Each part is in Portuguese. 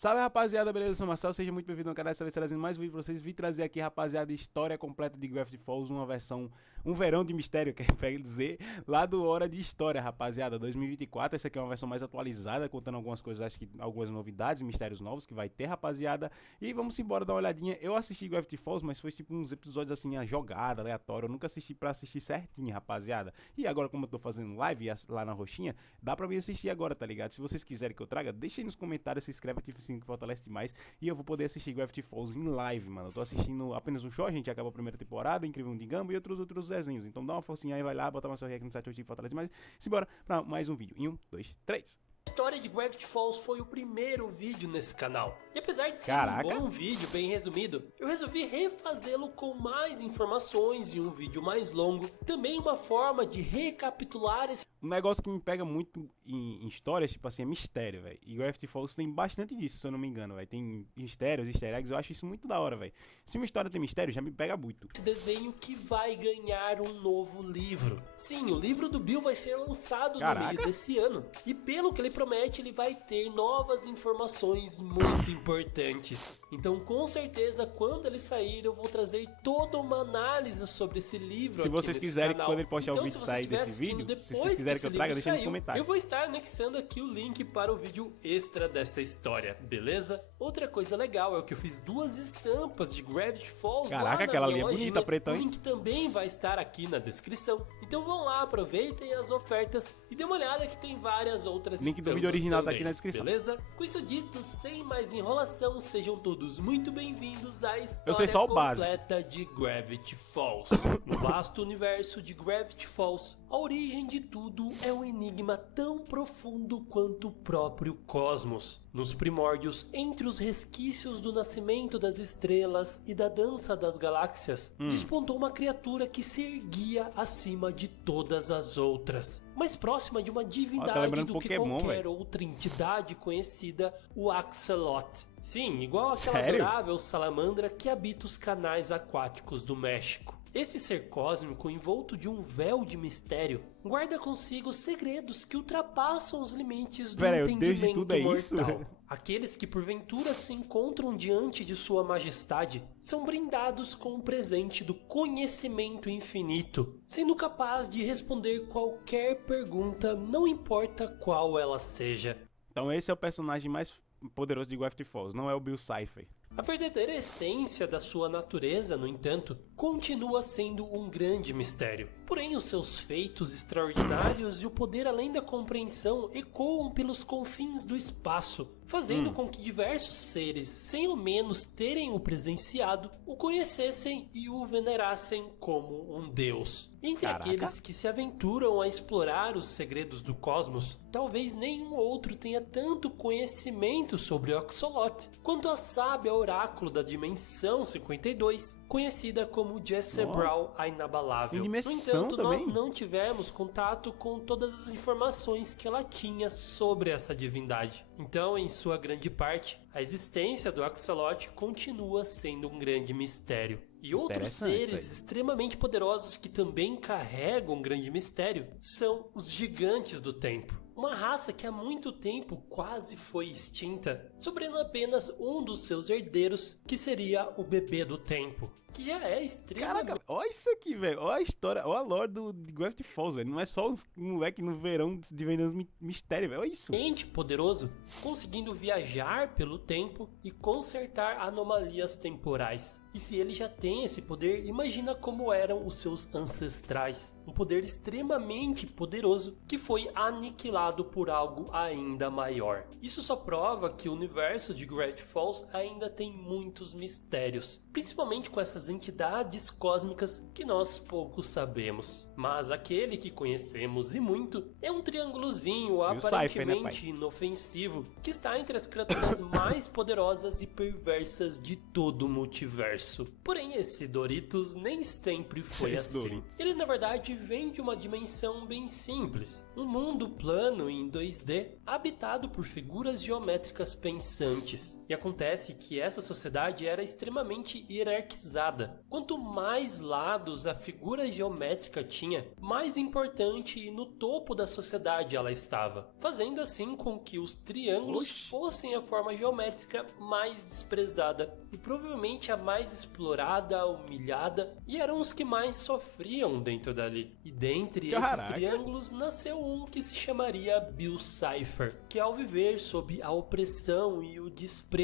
Salve rapaziada, beleza? Eu sou o Marcel, seja muito bem-vindo ao canal, dessa vez trazendo mais um vídeo pra vocês. Vim trazer aqui, rapaziada, história completa de Gravity Falls, uma versão, um verão de mistério, quer dizer, lá do Hora de História, rapaziada, 2024. Essa aqui é uma versão mais atualizada, contando algumas coisas, acho que algumas novidades, mistérios novos que vai ter, rapaziada. E vamos embora dar uma olhadinha. Eu assisti Gravity Falls, mas foi tipo uns episódios assim, a jogada, aleatória. Eu nunca assisti pra assistir certinho, rapaziada. E agora, como eu tô fazendo live lá na roxinha, dá pra mim assistir agora, tá ligado? Se vocês quiserem que eu traga, deixem aí nos comentários, se inscreve, ativa o sininho que fortalece demais. E eu vou poder assistir Gravity Falls em live, mano. Eu tô assistindo apenas um show, a gente acabou a primeira temporada, Incrível Mundo de Gumball e outros desenhos. Então dá uma forcinha aí, vai lá, bota mais seu react no site e fortalece demais. Simbora pra mais um vídeo. Em 1, 2, 3. A história de Gravity Falls foi o primeiro vídeo nesse canal. E apesar de ser um bom vídeo, bem resumido, eu resolvi refazê-lo com mais informações e um vídeo mais longo. Também uma forma de recapitular esse... Um negócio que me pega muito em histórias, tipo assim, é mistério, velho. E Gravity Falls tem bastante disso, se eu não me engano, velho. Tem mistérios, easter eggs, eu acho isso muito da hora, velho. Se uma história tem mistério, já me pega muito. Desenho que vai ganhar um novo livro. Sim, o livro do Bill vai ser lançado no meio desse ano. E pelo que ele promete, ele vai ter novas informações muito importantes. Então, com certeza, quando ele sair, eu vou trazer toda uma análise sobre esse livro. Se vocês quiserem que quando ele postar o vídeo sair desse vídeo, se vocês quiserem que eu traga, deixa aí nos comentários. Eu vou estar anexando aqui o link para o vídeo extra dessa história, beleza? Outra coisa legal é que eu fiz duas estampas de Gravity Falls. Caraca, aquela ali é bonita, preta, hein? O link também vai estar aqui na descrição. Então vão lá, aproveitem as ofertas e dê uma olhada que tem várias outras link do vídeo original tá aqui na descrição. Beleza? Com isso dito, sem mais enrolação, sejam todos muito bem-vindos à história completa de Gravity Falls. No vasto universo de Gravity Falls, a origem de tudo é um enigma tão profundo quanto o próprio cosmos. Nos primórdios, entre os resquícios do nascimento das estrelas e da dança das galáxias, despontou uma criatura que se erguia acima de todas as outras, mais próxima de uma divindade do que qualquer outra entidade conhecida, o Axolotl. Sim, igual aquela adorável salamandra que habita os canais aquáticos do México. Esse ser cósmico, envolto de um véu de mistério, guarda consigo segredos que ultrapassam os limites do entendimento mortal. Aqueles que porventura se encontram diante de sua majestade são brindados com um presente do conhecimento infinito, sendo capaz de responder qualquer pergunta, não importa qual ela seja. Então esse é o personagem mais poderoso de Gravity Falls, não é o Bill Cipher. A verdadeira essência da sua natureza, no entanto, continua sendo um grande mistério. Porém, os seus feitos extraordinários e o poder além da compreensão ecoam pelos confins do espaço, fazendo com que diversos seres, sem ao menos terem o presenciado, o conhecessem e o venerassem como um deus. Entre aqueles que se aventuram a explorar os segredos do cosmos, talvez nenhum outro tenha tanto conhecimento sobre o Axolotl quanto a sábia oráculo da Dimensão 52, conhecida como Jezebel a Inabalável. No entanto, nós não tivemos contato com todas as informações que ela tinha sobre essa divindade. Então, em sua grande parte, a existência do Axolotl continua sendo um grande mistério. E outros seres extremamente poderosos que também carregam um grande mistério são os Gigantes do Tempo. Uma raça que há muito tempo quase foi extinta, sobrando apenas um dos seus herdeiros, que seria o Bebê do Tempo, que já é extremamente... Caraca, olha isso aqui, velho. Olha a história, olha a lore de Gravity Falls, velho. Não é só os moleque no verão desvendando mistério, velho. Olha isso. Poderoso, conseguindo viajar pelo tempo e consertar anomalias temporais. E se ele já tem esse poder, imagina como eram os seus ancestrais. Um poder extremamente poderoso que foi aniquilado por algo ainda maior. Isso só prova que o universo de Gravity Falls ainda tem muitos mistérios, principalmente com essas entidades cósmicas que nós pouco sabemos. Mas aquele que conhecemos e muito é um triângulozinho aparentemente inofensivo que está entre as criaturas mais poderosas e perversas de todo o multiverso. Porém, esse Doritos nem sempre foi assim. Ele na verdade vem de uma dimensão bem simples, um mundo plano em 2D, habitado por figuras geométricas pensantes. E acontece que essa sociedade era extremamente hierarquizada. Quanto mais lados a figura geométrica tinha, mais importante e no topo da sociedade ela estava, fazendo assim com que os triângulos fossem a forma geométrica mais desprezada e provavelmente a mais explorada, humilhada, e eram os que mais sofriam dentro dali. E dentre esses triângulos nasceu um que se chamaria Bill Cipher, que ao viver sob a opressão e o desprezo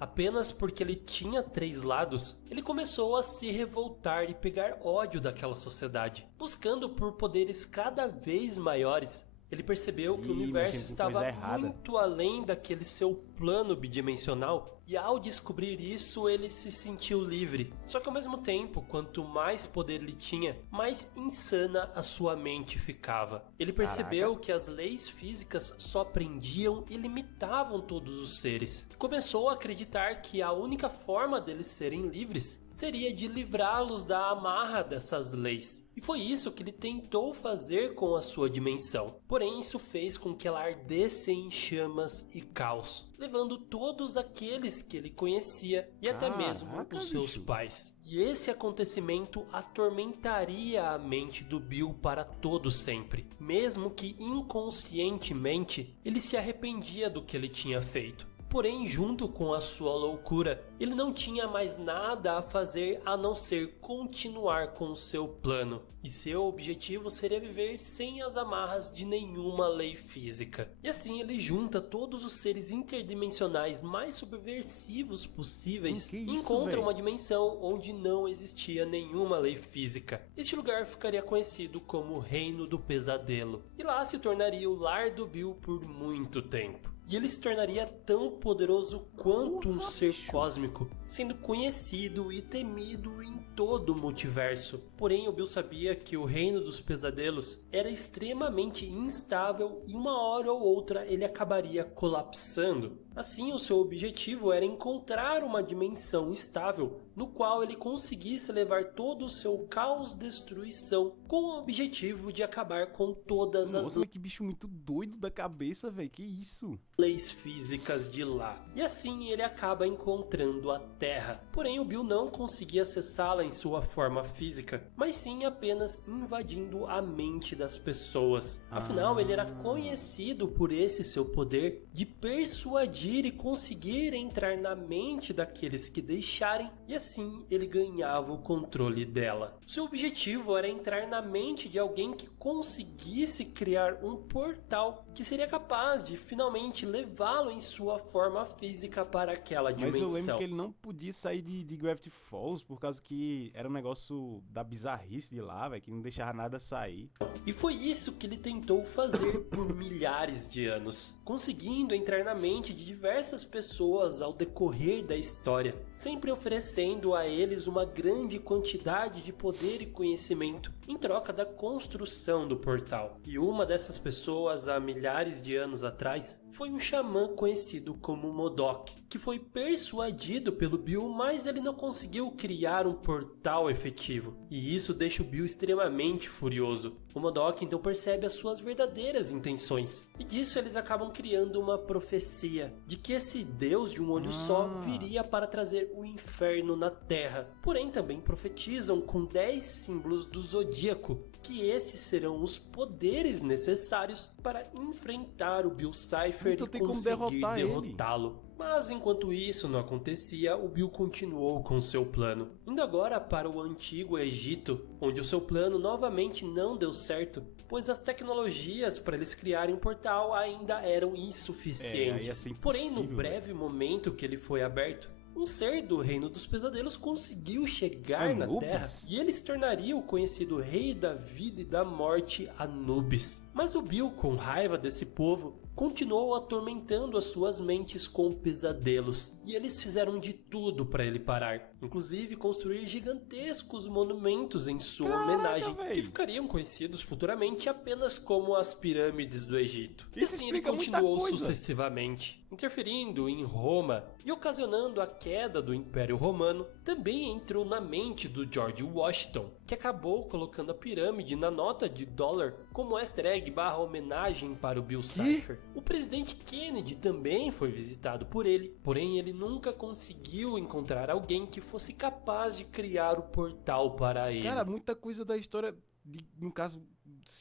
apenas porque ele tinha 3 lados, ele começou a se revoltar e pegar ódio daquela sociedade, buscando por poderes cada vez maiores. Ele percebeu que o universo estava muito além daquele seu plano bidimensional, e ao descobrir isso ele se sentiu livre. Só que ao mesmo tempo, quanto mais poder ele tinha, mais insana a sua mente ficava. Ele percebeu que as leis físicas só prendiam e limitavam todos os seres. Começou a acreditar que a única forma deles serem livres seria de livrá-los da amarra dessas leis. E foi isso que ele tentou fazer com a sua dimensão. Porém, isso fez com que ela ardesse em chamas e caos, levando todos aqueles que ele conhecia e até mesmo os seus pais. E esse acontecimento atormentaria a mente do Bill para todo sempre, mesmo que inconscientemente ele se arrependia do que ele tinha feito. Porém, junto com a sua loucura, ele não tinha mais nada a fazer a não ser continuar com o seu plano. E seu objetivo seria viver sem as amarras de nenhuma lei física. E assim ele junta todos os seres interdimensionais mais subversivos possíveis e encontra uma dimensão onde não existia nenhuma lei física. Este lugar ficaria conhecido como Reino do Pesadelo. E lá se tornaria o lar do Bill por muito tempo. E ele se tornaria tão poderoso quanto um ser cósmico, sendo conhecido e temido em todo o multiverso. Porém, o Bill sabia que o Reino dos Pesadelos era extremamente instável e uma hora ou outra ele acabaria colapsando. Assim, o seu objetivo era encontrar uma dimensão estável no qual ele conseguisse levar todo o seu caos e destruição com o objetivo de acabar com todas as que bicho muito doido da cabeça, velho, que isso? Leis físicas de lá. E assim ele acaba encontrando a Terra. Porém, o Bill não conseguia acessá-la em sua forma física, mas sim apenas invadindo a mente das pessoas. Afinal, ele era conhecido por esse seu poder de persuadir e conseguir entrar na mente daqueles que deixarem, e assim ele ganhava o controle dela. Seu objetivo era entrar na mente de alguém que conseguisse criar um portal que seria capaz de finalmente levá-lo em sua forma física para aquela dimensão. Mas eu lembro que ele não podia sair de Gravity Falls por causa que era um negócio da bizarrice de lá, velho, que não deixava nada sair. E foi isso que ele tentou fazer por milhares de anos, conseguindo entrar na mente de diversas pessoas ao decorrer da história, sempre oferecendo a eles uma grande quantidade de poder e conhecimento em troca da construção do portal. E uma dessas pessoas, há milhares de anos atrás, foi um xamã conhecido como Modok, que foi persuadido pelo Bill, mas ele não conseguiu criar um portal efetivo. E isso deixa o Bill extremamente furioso. O Modok então percebe as suas verdadeiras intenções, e disso eles acabam criando uma profecia de que esse Deus de um olho só viria para trazer o inferno na Terra. Porém também profetizam com 10 símbolos do Zodíaco, que esses serão os poderes necessários para enfrentar o Bill Cipher e conseguir derrotá-lo. Mas enquanto isso não acontecia, o Bill continuou com seu plano, indo agora para o antigo Egito, onde o seu plano novamente não deu certo, pois as tecnologias para eles criarem um portal ainda eram insuficientes. Porém, no breve momento que ele foi aberto, um ser do Reino dos Pesadelos conseguiu chegar na Terra e ele se tornaria o conhecido Rei da Vida e da Morte, Anubis. Mas o Bill, com raiva desse povo, continuou atormentando as suas mentes com pesadelos, e eles fizeram de tudo para ele parar, inclusive construir gigantescos monumentos em sua homenagem, que ficariam conhecidos futuramente apenas como as pirâmides do Egito. E assim ele continuou sucessivamente. interferindo em Roma e ocasionando a queda do Império Romano, também entrou na mente do George Washington, que acabou colocando a pirâmide na nota de dólar como easter egg / homenagem para o Bill Cipher. O presidente Kennedy também foi visitado por ele, porém ele nunca conseguiu encontrar alguém que fosse capaz de criar o portal para ele. Cara, muita coisa da história, no caso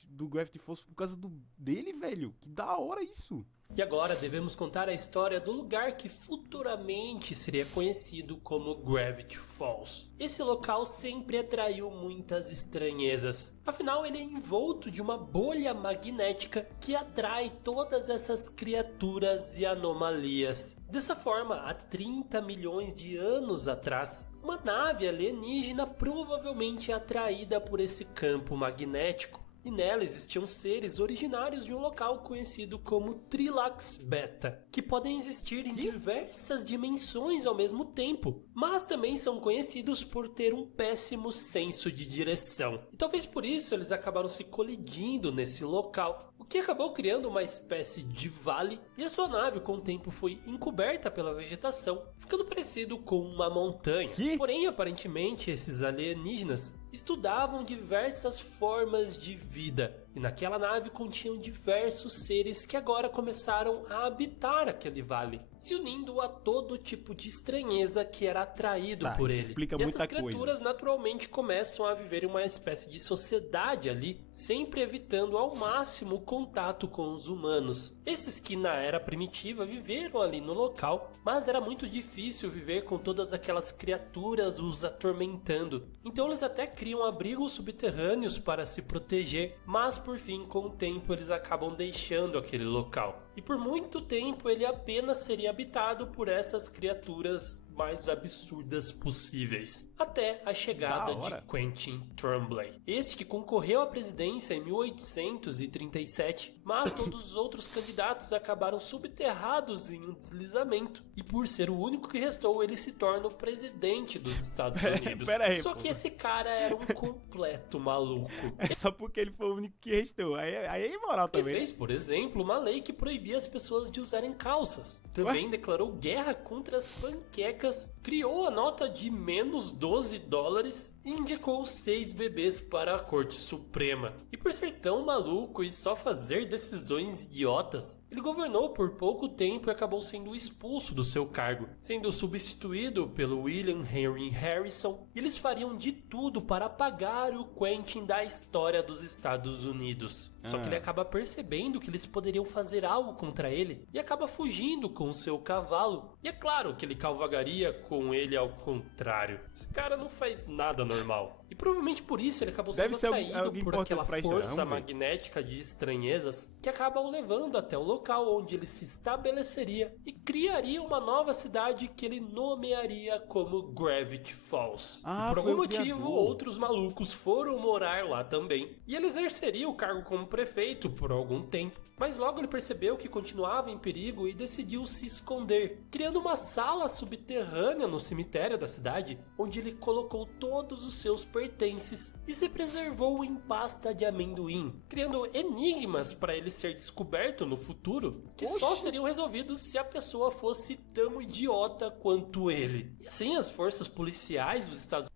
do Gravity Falls, por causa dele, velho. Que da hora isso. E agora devemos contar a história do lugar que futuramente seria conhecido como Gravity Falls. Esse local sempre atraiu muitas estranhezas. Afinal, ele é envolto de uma bolha magnética que atrai todas essas criaturas e anomalias. Dessa forma, há 30 milhões de anos atrás, uma nave alienígena provavelmente é atraída por esse campo magnético. E nela existiam seres originários de um local conhecido como Trilax Beta, que podem existir em diversas dimensões ao mesmo tempo, mas também são conhecidos por ter um péssimo senso de direção. E talvez por isso eles acabaram se colidindo nesse local, o que acabou criando uma espécie de vale, e a sua nave com o tempo foi encoberta pela vegetação, ficando parecido com uma montanha. Porém, aparentemente, esses alienígenas estudavam diversas formas de vida, e naquela nave continham diversos seres que agora começaram a habitar aquele vale, se unindo a todo tipo de estranheza que era atraído por ele. Explica e muita essas criaturas naturalmente começam a viver em uma espécie de sociedade ali, sempre evitando ao máximo o contato com os humanos. Esses que na era primitiva viveram ali no local, mas era muito difícil viver com todas aquelas criaturas os atormentando. Então eles até criam abrigos subterrâneos para se proteger, mas por fim, com o tempo, eles acabam deixando aquele local. E por muito tempo ele apenas seria habitado por essas criaturas mais absurdas possíveis. Até a chegada de Quentin Tremblay. Este que concorreu à presidência em 1837, mas todos os outros candidatos acabaram subterrados em um deslizamento. E por ser o único que restou, ele se torna o presidente dos Estados Unidos. Só que esse cara era um completo maluco. É só porque ele foi o único que restou. Aí é imoral também. Ele fez, por exemplo, uma lei que proibia as pessoas de usarem calças. Também declarou guerra contra as panquecas, criou a nota de menos $12 e indicou 6 bebês para a Corte Suprema. E por ser tão maluco e só fazer decisões idiotas, ele governou por pouco tempo e acabou sendo expulso do seu cargo, sendo substituído pelo William Henry Harrison, e eles fariam de tudo para apagar o Quentin da história dos Estados Unidos. Só que ele acaba percebendo que eles poderiam fazer algo contra ele e acaba fugindo com o seu cavalo. E é claro que ele cavalgaria com ele ao contrário. Esse cara não faz nada normal. E provavelmente por isso ele acabou sendo atraído por aquela força magnética de estranhezas que acaba o levando até o local onde ele se estabeleceria e criaria uma nova cidade que ele nomearia como Gravity Falls. E por algum motivo, outros malucos foram morar lá também. E ele exerceria o cargo como prefeito por algum tempo. Mas logo ele percebeu que continuava em perigo e decidiu se esconder, criando uma sala subterrânea no cemitério da cidade, onde ele colocou todos os seus pertences e se preservou em pasta de amendoim, criando enigmas para ele ser descoberto no futuro, que só seriam resolvidos se a pessoa fosse tão idiota quanto ele. E assim as forças policiais dos Estados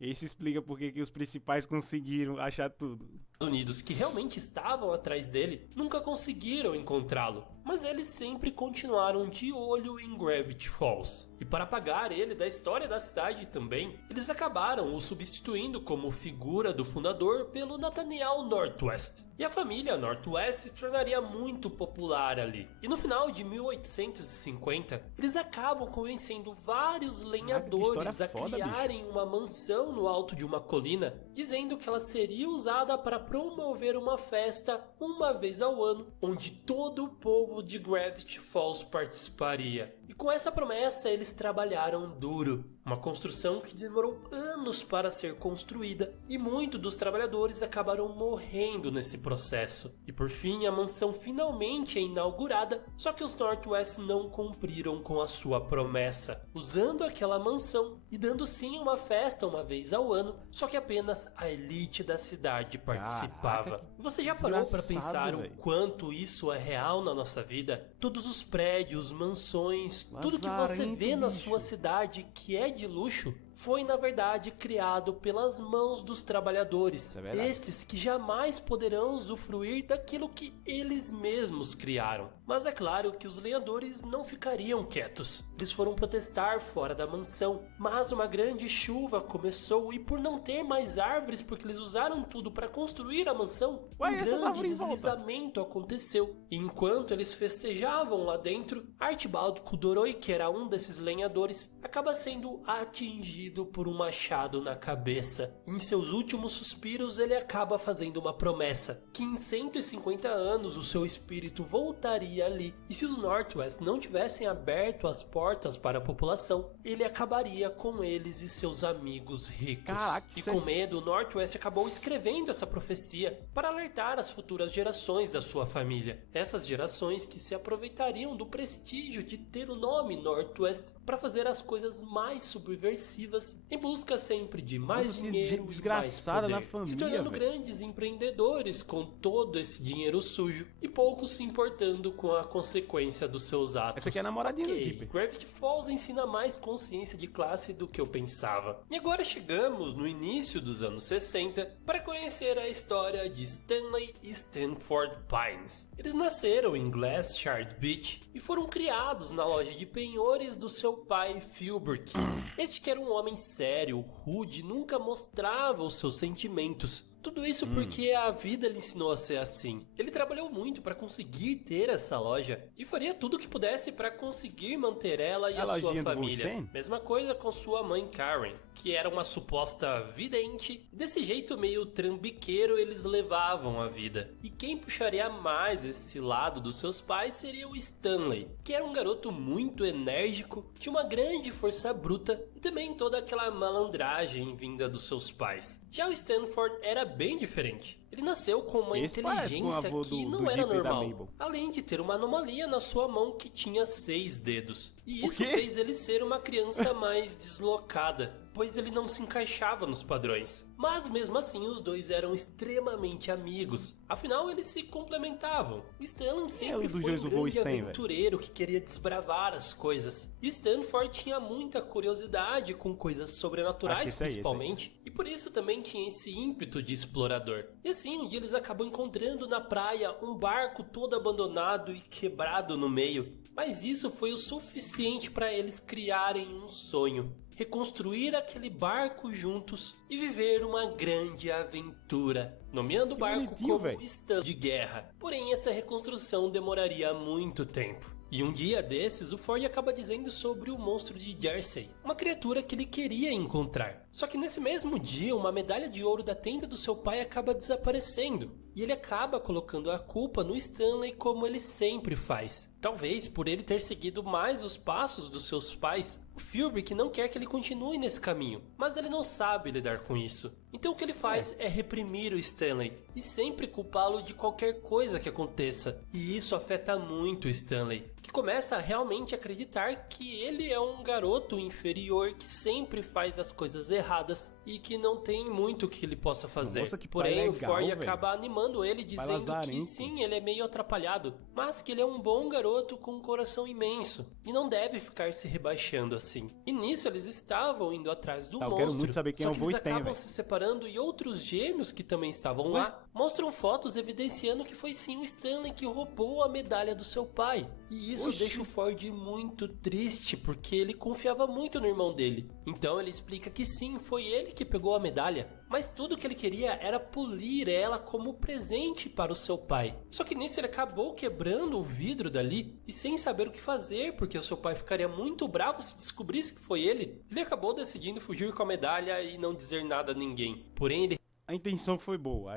Isso explica por que os principais conseguiram achar tudo. Unidos, que realmente estavam atrás dele, nunca conseguiram encontrá-lo, mas eles sempre continuaram de olho em Gravity Falls. E para apagar ele da história da cidade também, eles acabaram o substituindo como figura do fundador pelo Nathaniel Northwest. E a família Northwest se tornaria muito popular ali. E no final de 1850, eles acabam convencendo vários lenhadores a criarem uma mansão no alto de uma colina, dizendo que ela seria usada para promover uma festa uma vez ao ano, onde todo o povo de Gravity Falls participaria. E com essa promessa eles trabalharam duro. Uma construção que demorou anos para ser construída e muitos dos trabalhadores acabaram morrendo nesse processo. E por fim, a mansão finalmente é inaugurada, só que os Northwest não cumpriram com a sua promessa, usando aquela mansão e dando sim uma festa uma vez ao ano, só que apenas a elite da cidade participava. Caraca, você já parou para pensar véio. o quanto isso é real na nossa vida? Todos os prédios, mansões, tudo que você vê na sua cidade que é de luxo foi na verdade criado pelas mãos dos trabalhadores, estes que jamais poderão usufruir daquilo que eles mesmos criaram. Mas é claro que os lenhadores não ficariam quietos. Eles foram protestar fora da mansão, mas uma grande chuva começou e por não ter mais árvores, porque eles usaram tudo para construir a mansão, um grande deslizamento aconteceu. E enquanto eles festejavam lá dentro, Archibald Kudoroi, que era um desses lenhadores, acaba sendo atingido por um machado na cabeça. Em seus últimos suspiros, ele acaba fazendo uma promessa, que em 150 anos o seu espírito voltaria ali, e se os Northwest não tivessem aberto as portas para a população, ele acabaria com eles e seus amigos ricos. Caraca, e com medo, o Northwest acabou escrevendo essa profecia para alertar as futuras gerações da sua família. Essas gerações que se aproveitariam do prestígio de ter o nome Northwest para fazer as coisas mais subversivas em busca sempre de mais dinheiro e mais poder, na família, se tornando grandes empreendedores com todo esse dinheiro sujo e pouco se importando com a consequência dos seus atos. Essa aqui é a namoradinha do Dipper. Gravity Falls ensina mais consciência de classe do que eu pensava. E agora chegamos no início dos anos 60 para conhecer a história de Stanley e Stanford Pines. Eles nasceram em Glass Shard Beach e foram criados na loja de penhores do seu pai Philbrick. Este que era um homem sério, rude, nunca mostrava os seus sentimentos. Tudo isso porque a vida lhe ensinou a ser assim. Ele trabalhou muito para conseguir ter essa loja e faria tudo o que pudesse para conseguir manter ela e a sua família. Mesma coisa com sua mãe Karen, que era uma suposta vidente. Desse jeito meio trambiqueiro eles levavam a vida. E quem puxaria mais esse lado dos seus pais seria o Stanley, que era um garoto muito enérgico, tinha uma grande força bruta e também toda aquela malandragem vinda dos seus pais. Já o Stanford era bem diferente. Ele nasceu com uma inteligência que não era normal, além de ter uma anomalia na sua mão que tinha 6 dedos. E isso fez ele ser uma criança mais deslocada, pois ele não se encaixava nos padrões. Mas mesmo assim os dois eram extremamente amigos, afinal eles se complementavam. Stanley sempre foi um grande aventureiro que queria desbravar as coisas. E Stanford tinha muita curiosidade com coisas sobrenaturais principalmente, e por isso também tinha esse ímpeto de explorador. E assim, um dia eles acabam encontrando na praia um barco todo abandonado e quebrado no meio. Mas isso foi o suficiente para eles criarem um sonho. Reconstruir aquele barco juntos e viver uma grande aventura, nomeando o barco como Stanley de Guerra. Porém, essa reconstrução demoraria muito tempo. E um dia desses, o Ford acaba dizendo sobre o monstro de Jersey, uma criatura que ele queria encontrar. Só que nesse mesmo dia, uma medalha de ouro da tenda do seu pai acaba desaparecendo. E ele acaba colocando a culpa no Stanley como ele sempre faz. Talvez por ele ter seguido mais os passos dos seus pais, o Philbrick não quer que ele continue nesse caminho, mas ele não sabe lidar com isso. Então o que ele faz é reprimir o Stanley e sempre culpá-lo de qualquer coisa que aconteça. E isso afeta muito o Stanley, que começa a realmente acreditar que ele é um garoto inferior que sempre faz as coisas erradas e que não tem muito que ele possa fazer. Nossa, que porém, legal, o Ford acaba animando ele, dizendo que sim, ele é meio atrapalhado, mas que ele é um bom garoto com um coração imenso e não deve ficar se rebaixando assim. E nisso eles estavam indo atrás do monstro. Eu quero muito saber quem só que é o eles acabam se separando e outros gêmeos que também estavam lá mostram fotos evidenciando que foi sim o Stanley que roubou a medalha do seu pai. E isso deixa o Ford muito triste, porque ele confiava muito no irmão dele. Então ele explica que sim, foi ele que pegou a medalha, mas tudo que ele queria era polir ela como presente para o seu pai. Só que nisso ele acabou quebrando o vidro dali e sem saber o que fazer, porque o seu pai ficaria muito bravo se descobrisse que foi ele. Ele acabou decidindo fugir com a medalha e não dizer nada a ninguém. Porém, a intenção foi boa,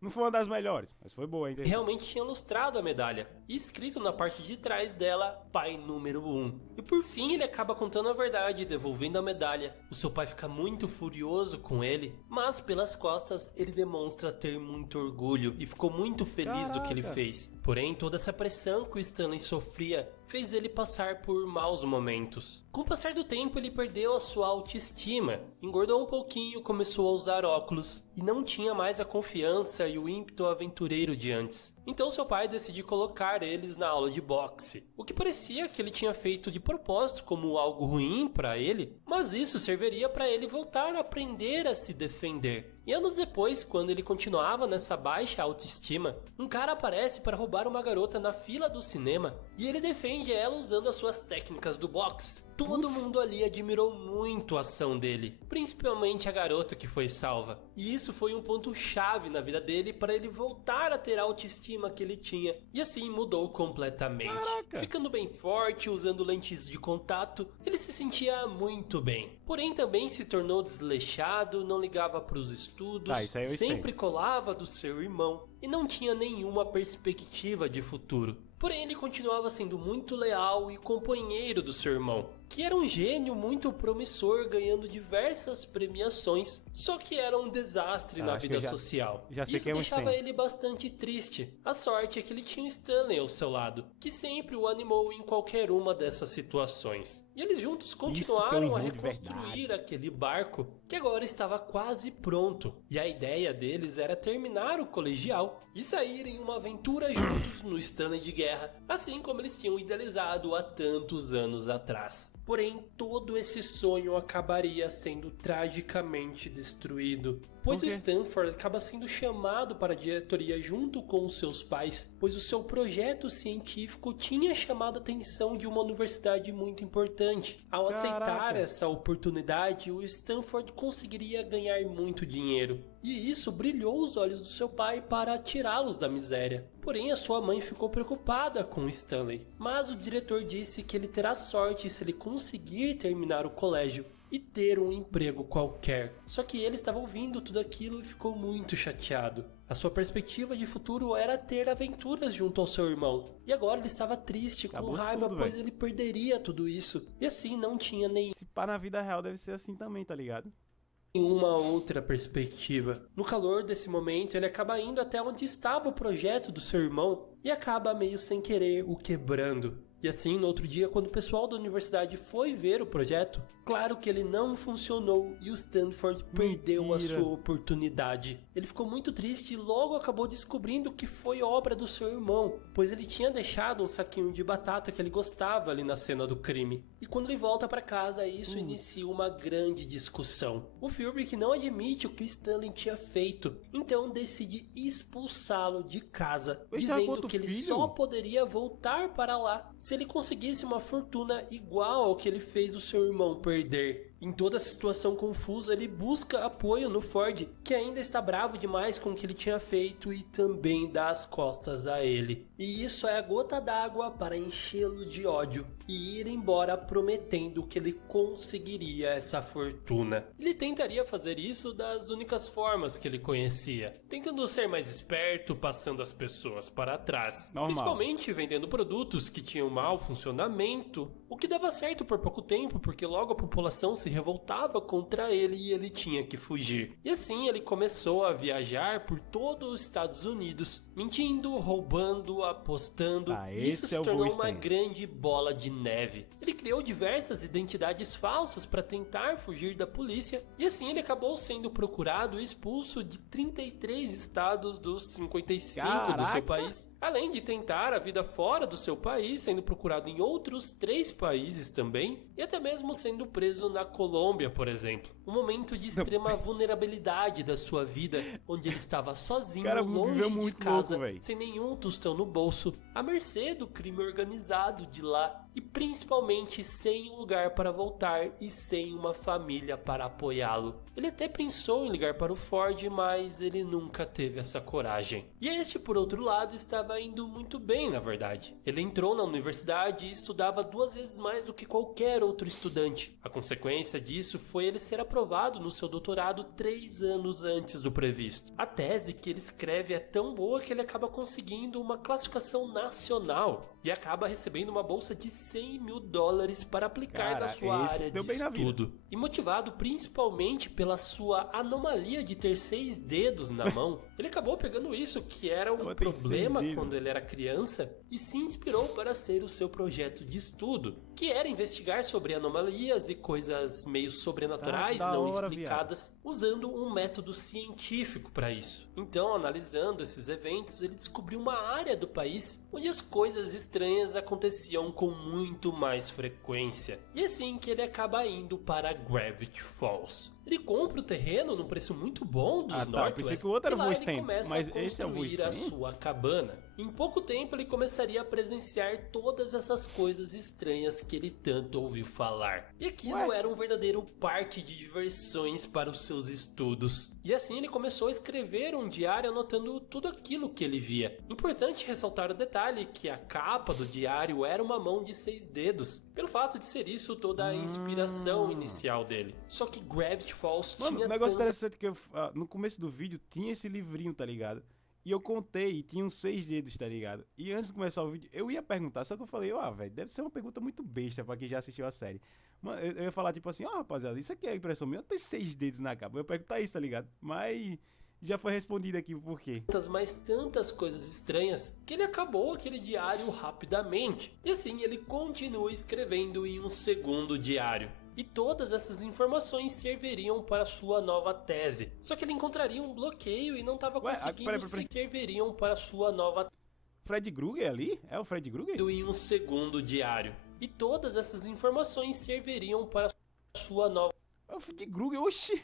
Não foi uma das melhores, mas foi boa, hein? Realmente tinha lustrado a medalha e escrito na parte de trás dela, pai número 1. E por fim ele acaba contando a verdade, devolvendo a medalha. O seu pai fica muito furioso com ele, mas pelas costas ele demonstra ter muito orgulho e ficou muito feliz do que ele fez. Porém, toda essa pressão que o Stanley sofria fez ele passar por maus momentos. Com o passar do tempo, ele perdeu a sua autoestima, engordou um pouquinho, começou a usar óculos e não tinha mais a confiança e o ímpeto aventureiro de antes. Então seu pai decidiu colocar eles na aula de boxe, o que parecia que ele tinha feito de propósito como algo ruim para ele, mas isso serviria para ele voltar a aprender a se defender. E anos depois, quando ele continuava nessa baixa autoestima, um cara aparece para roubar uma garota na fila do cinema e ele defende ela usando as suas técnicas do boxe. Todo mundo ali admirou muito a ação dele, principalmente a garota que foi salva. E isso foi um ponto chave na vida dele para ele voltar a ter a autoestima que ele tinha. E assim mudou completamente. Caraca. Ficando bem forte, usando lentes de contato, ele se sentia muito bem. Porém também se tornou desleixado, não ligava para os estudos, Isso aí eu sempre colava do seu irmão e não tinha nenhuma perspectiva de futuro. Porém, ele continuava sendo muito leal e companheiro do seu irmão, que era um gênio muito promissor, ganhando diversas premiações, só que era um desastre na vida social. Isso deixava ele bastante triste. A sorte é que ele tinha o Stanley ao seu lado, que sempre o animou em qualquer uma dessas situações. E eles juntos continuaram a reconstruir aquele barco, que agora estava quase pronto. E a ideia deles era terminar o colegial e sair em uma aventura juntos no Stanley de guerra, assim como eles tinham idealizado há tantos anos atrás. Porém, todo esse sonho acabaria sendo tragicamente destruído, pois o Stanford acaba sendo chamado para a diretoria junto com os seus pais, pois o seu projeto científico tinha chamado a atenção de uma universidade muito importante. Ao aceitar essa oportunidade, o Stanford conseguiria ganhar muito dinheiro. E isso brilhou os olhos do seu pai para tirá-los da miséria. Porém, a sua mãe ficou preocupada com Stanley. Mas o diretor disse que ele terá sorte se ele conseguir terminar o colégio e ter um emprego qualquer. Só que ele estava ouvindo tudo aquilo e ficou muito chateado. A sua perspectiva de futuro era ter aventuras junto ao seu irmão. E agora ele estava triste, com raiva, pois ele perderia tudo isso. E assim não tinha nem... Se pá, na vida real deve ser assim também, tá ligado? Uma outra perspectiva. No calor desse momento, ele acaba indo até onde estava o projeto do seu irmão e acaba meio sem querer o quebrando. E assim, no outro dia, quando o pessoal da universidade foi ver o projeto, claro que ele não funcionou e o Stanford perdeu a sua oportunidade. Ele ficou muito triste e logo acabou descobrindo que foi obra do seu irmão, pois ele tinha deixado um saquinho de batata que ele gostava ali na cena do crime. E quando ele volta para casa, isso inicia uma grande discussão. O Kubrick não admite o que Stanley tinha feito, então decide expulsá-lo de casa, dizendo que ele só poderia voltar para lá se ele conseguisse uma fortuna igual ao que ele fez o seu irmão perder. Em toda essa situação confusa, ele busca apoio no Ford, que ainda está bravo demais com o que ele tinha feito e também dá as costas a ele. E isso é a gota d'água para enchê-lo de ódio e ir embora prometendo que ele conseguiria essa fortuna. Ele tentaria fazer isso das únicas formas que ele conhecia, tentando ser mais esperto, passando as pessoas para trás, principalmente vendendo produtos que tinham mau funcionamento, o que dava certo por pouco tempo, porque logo a população se revoltava contra ele e ele tinha que fugir. E assim ele começou a viajar por todo os Estados Unidos, mentindo, roubando, apostando. Isso se tornou uma grande bola de neve. Ele criou diversas identidades falsas para tentar fugir da polícia e assim ele acabou sendo procurado e expulso de 33 estados dos 55 do seu país. Além de tentar a vida fora do seu país, sendo procurado em outros 3 países também, e até mesmo sendo preso na Colômbia, por exemplo. Um momento de extrema vulnerabilidade da sua vida, onde ele estava sozinho, longe de casa, sem nenhum tostão no bolso, à mercê do crime organizado de lá. e principalmente sem um lugar para voltar e sem uma família para apoiá-lo. Ele até pensou em ligar para o Ford, mas ele nunca teve essa coragem. E este, por outro lado, estava indo muito bem, na verdade. Ele entrou na universidade e estudava 2 vezes mais do que qualquer outro estudante. A consequência disso foi ele ser aprovado no seu doutorado 3 anos antes do previsto. A tese que ele escreve é tão boa que ele acaba conseguindo uma classificação nacional e acaba recebendo uma bolsa de $100.000 para aplicar na sua área de estudo. E motivado principalmente pela sua anomalia de ter 6 dedos na mão, ele acabou pegando isso, que era um problema quando ele era criança, e se inspirou para ser o seu projeto de estudo, que era investigar sobre anomalias e coisas meio sobrenaturais não explicadas, usando um método científico para isso. Então, analisando esses eventos, ele descobriu uma área do país onde as coisas estranhas aconteciam com muito mais frequência. E é assim que ele acaba indo para Gravity Falls. Ele compra o terreno num preço muito bom dos Northwest que o outro era e lá ele Voice começa mas a esse é o construir Voice a sua cabana. Em pouco tempo ele começaria a presenciar todas essas coisas estranhas que ele tanto ouviu falar. E aquilo era um verdadeiro parque de diversões para os seus estudos. E assim ele começou a escrever um diário anotando tudo aquilo que ele via. Importante ressaltar o detalhe que a capa do diário era uma mão de 6 dedos, pelo fato de ser isso toda a inspiração inicial dele. Só que Gravity Falls tinha um negócio interessante que no começo do vídeo tinha esse livrinho, tá ligado? E eu contei e tinha uns 6 dedos, tá ligado? E antes de começar o vídeo, eu ia perguntar, só que eu falei, velho, deve ser uma pergunta muito besta pra quem já assistiu a série. Mano, eu ia falar tipo assim, rapaziada, isso aqui é impressão minha, tem 6 dedos na capa. Eu ia perguntar isso, tá ligado? Mas já foi respondido aqui o porquê. Mas tantas coisas estranhas que ele acabou aquele diário rapidamente. E assim ele continua escrevendo em um segundo diário. E todas essas informações serviriam para sua nova tese. Só que ele encontraria um bloqueio e não estava conseguindo serviriam para sua nova Fred Krueger ali? É o Fred Krueger? Em um segundo diário. E todas essas informações serviriam para sua nova É o Fred Krueger, oxi!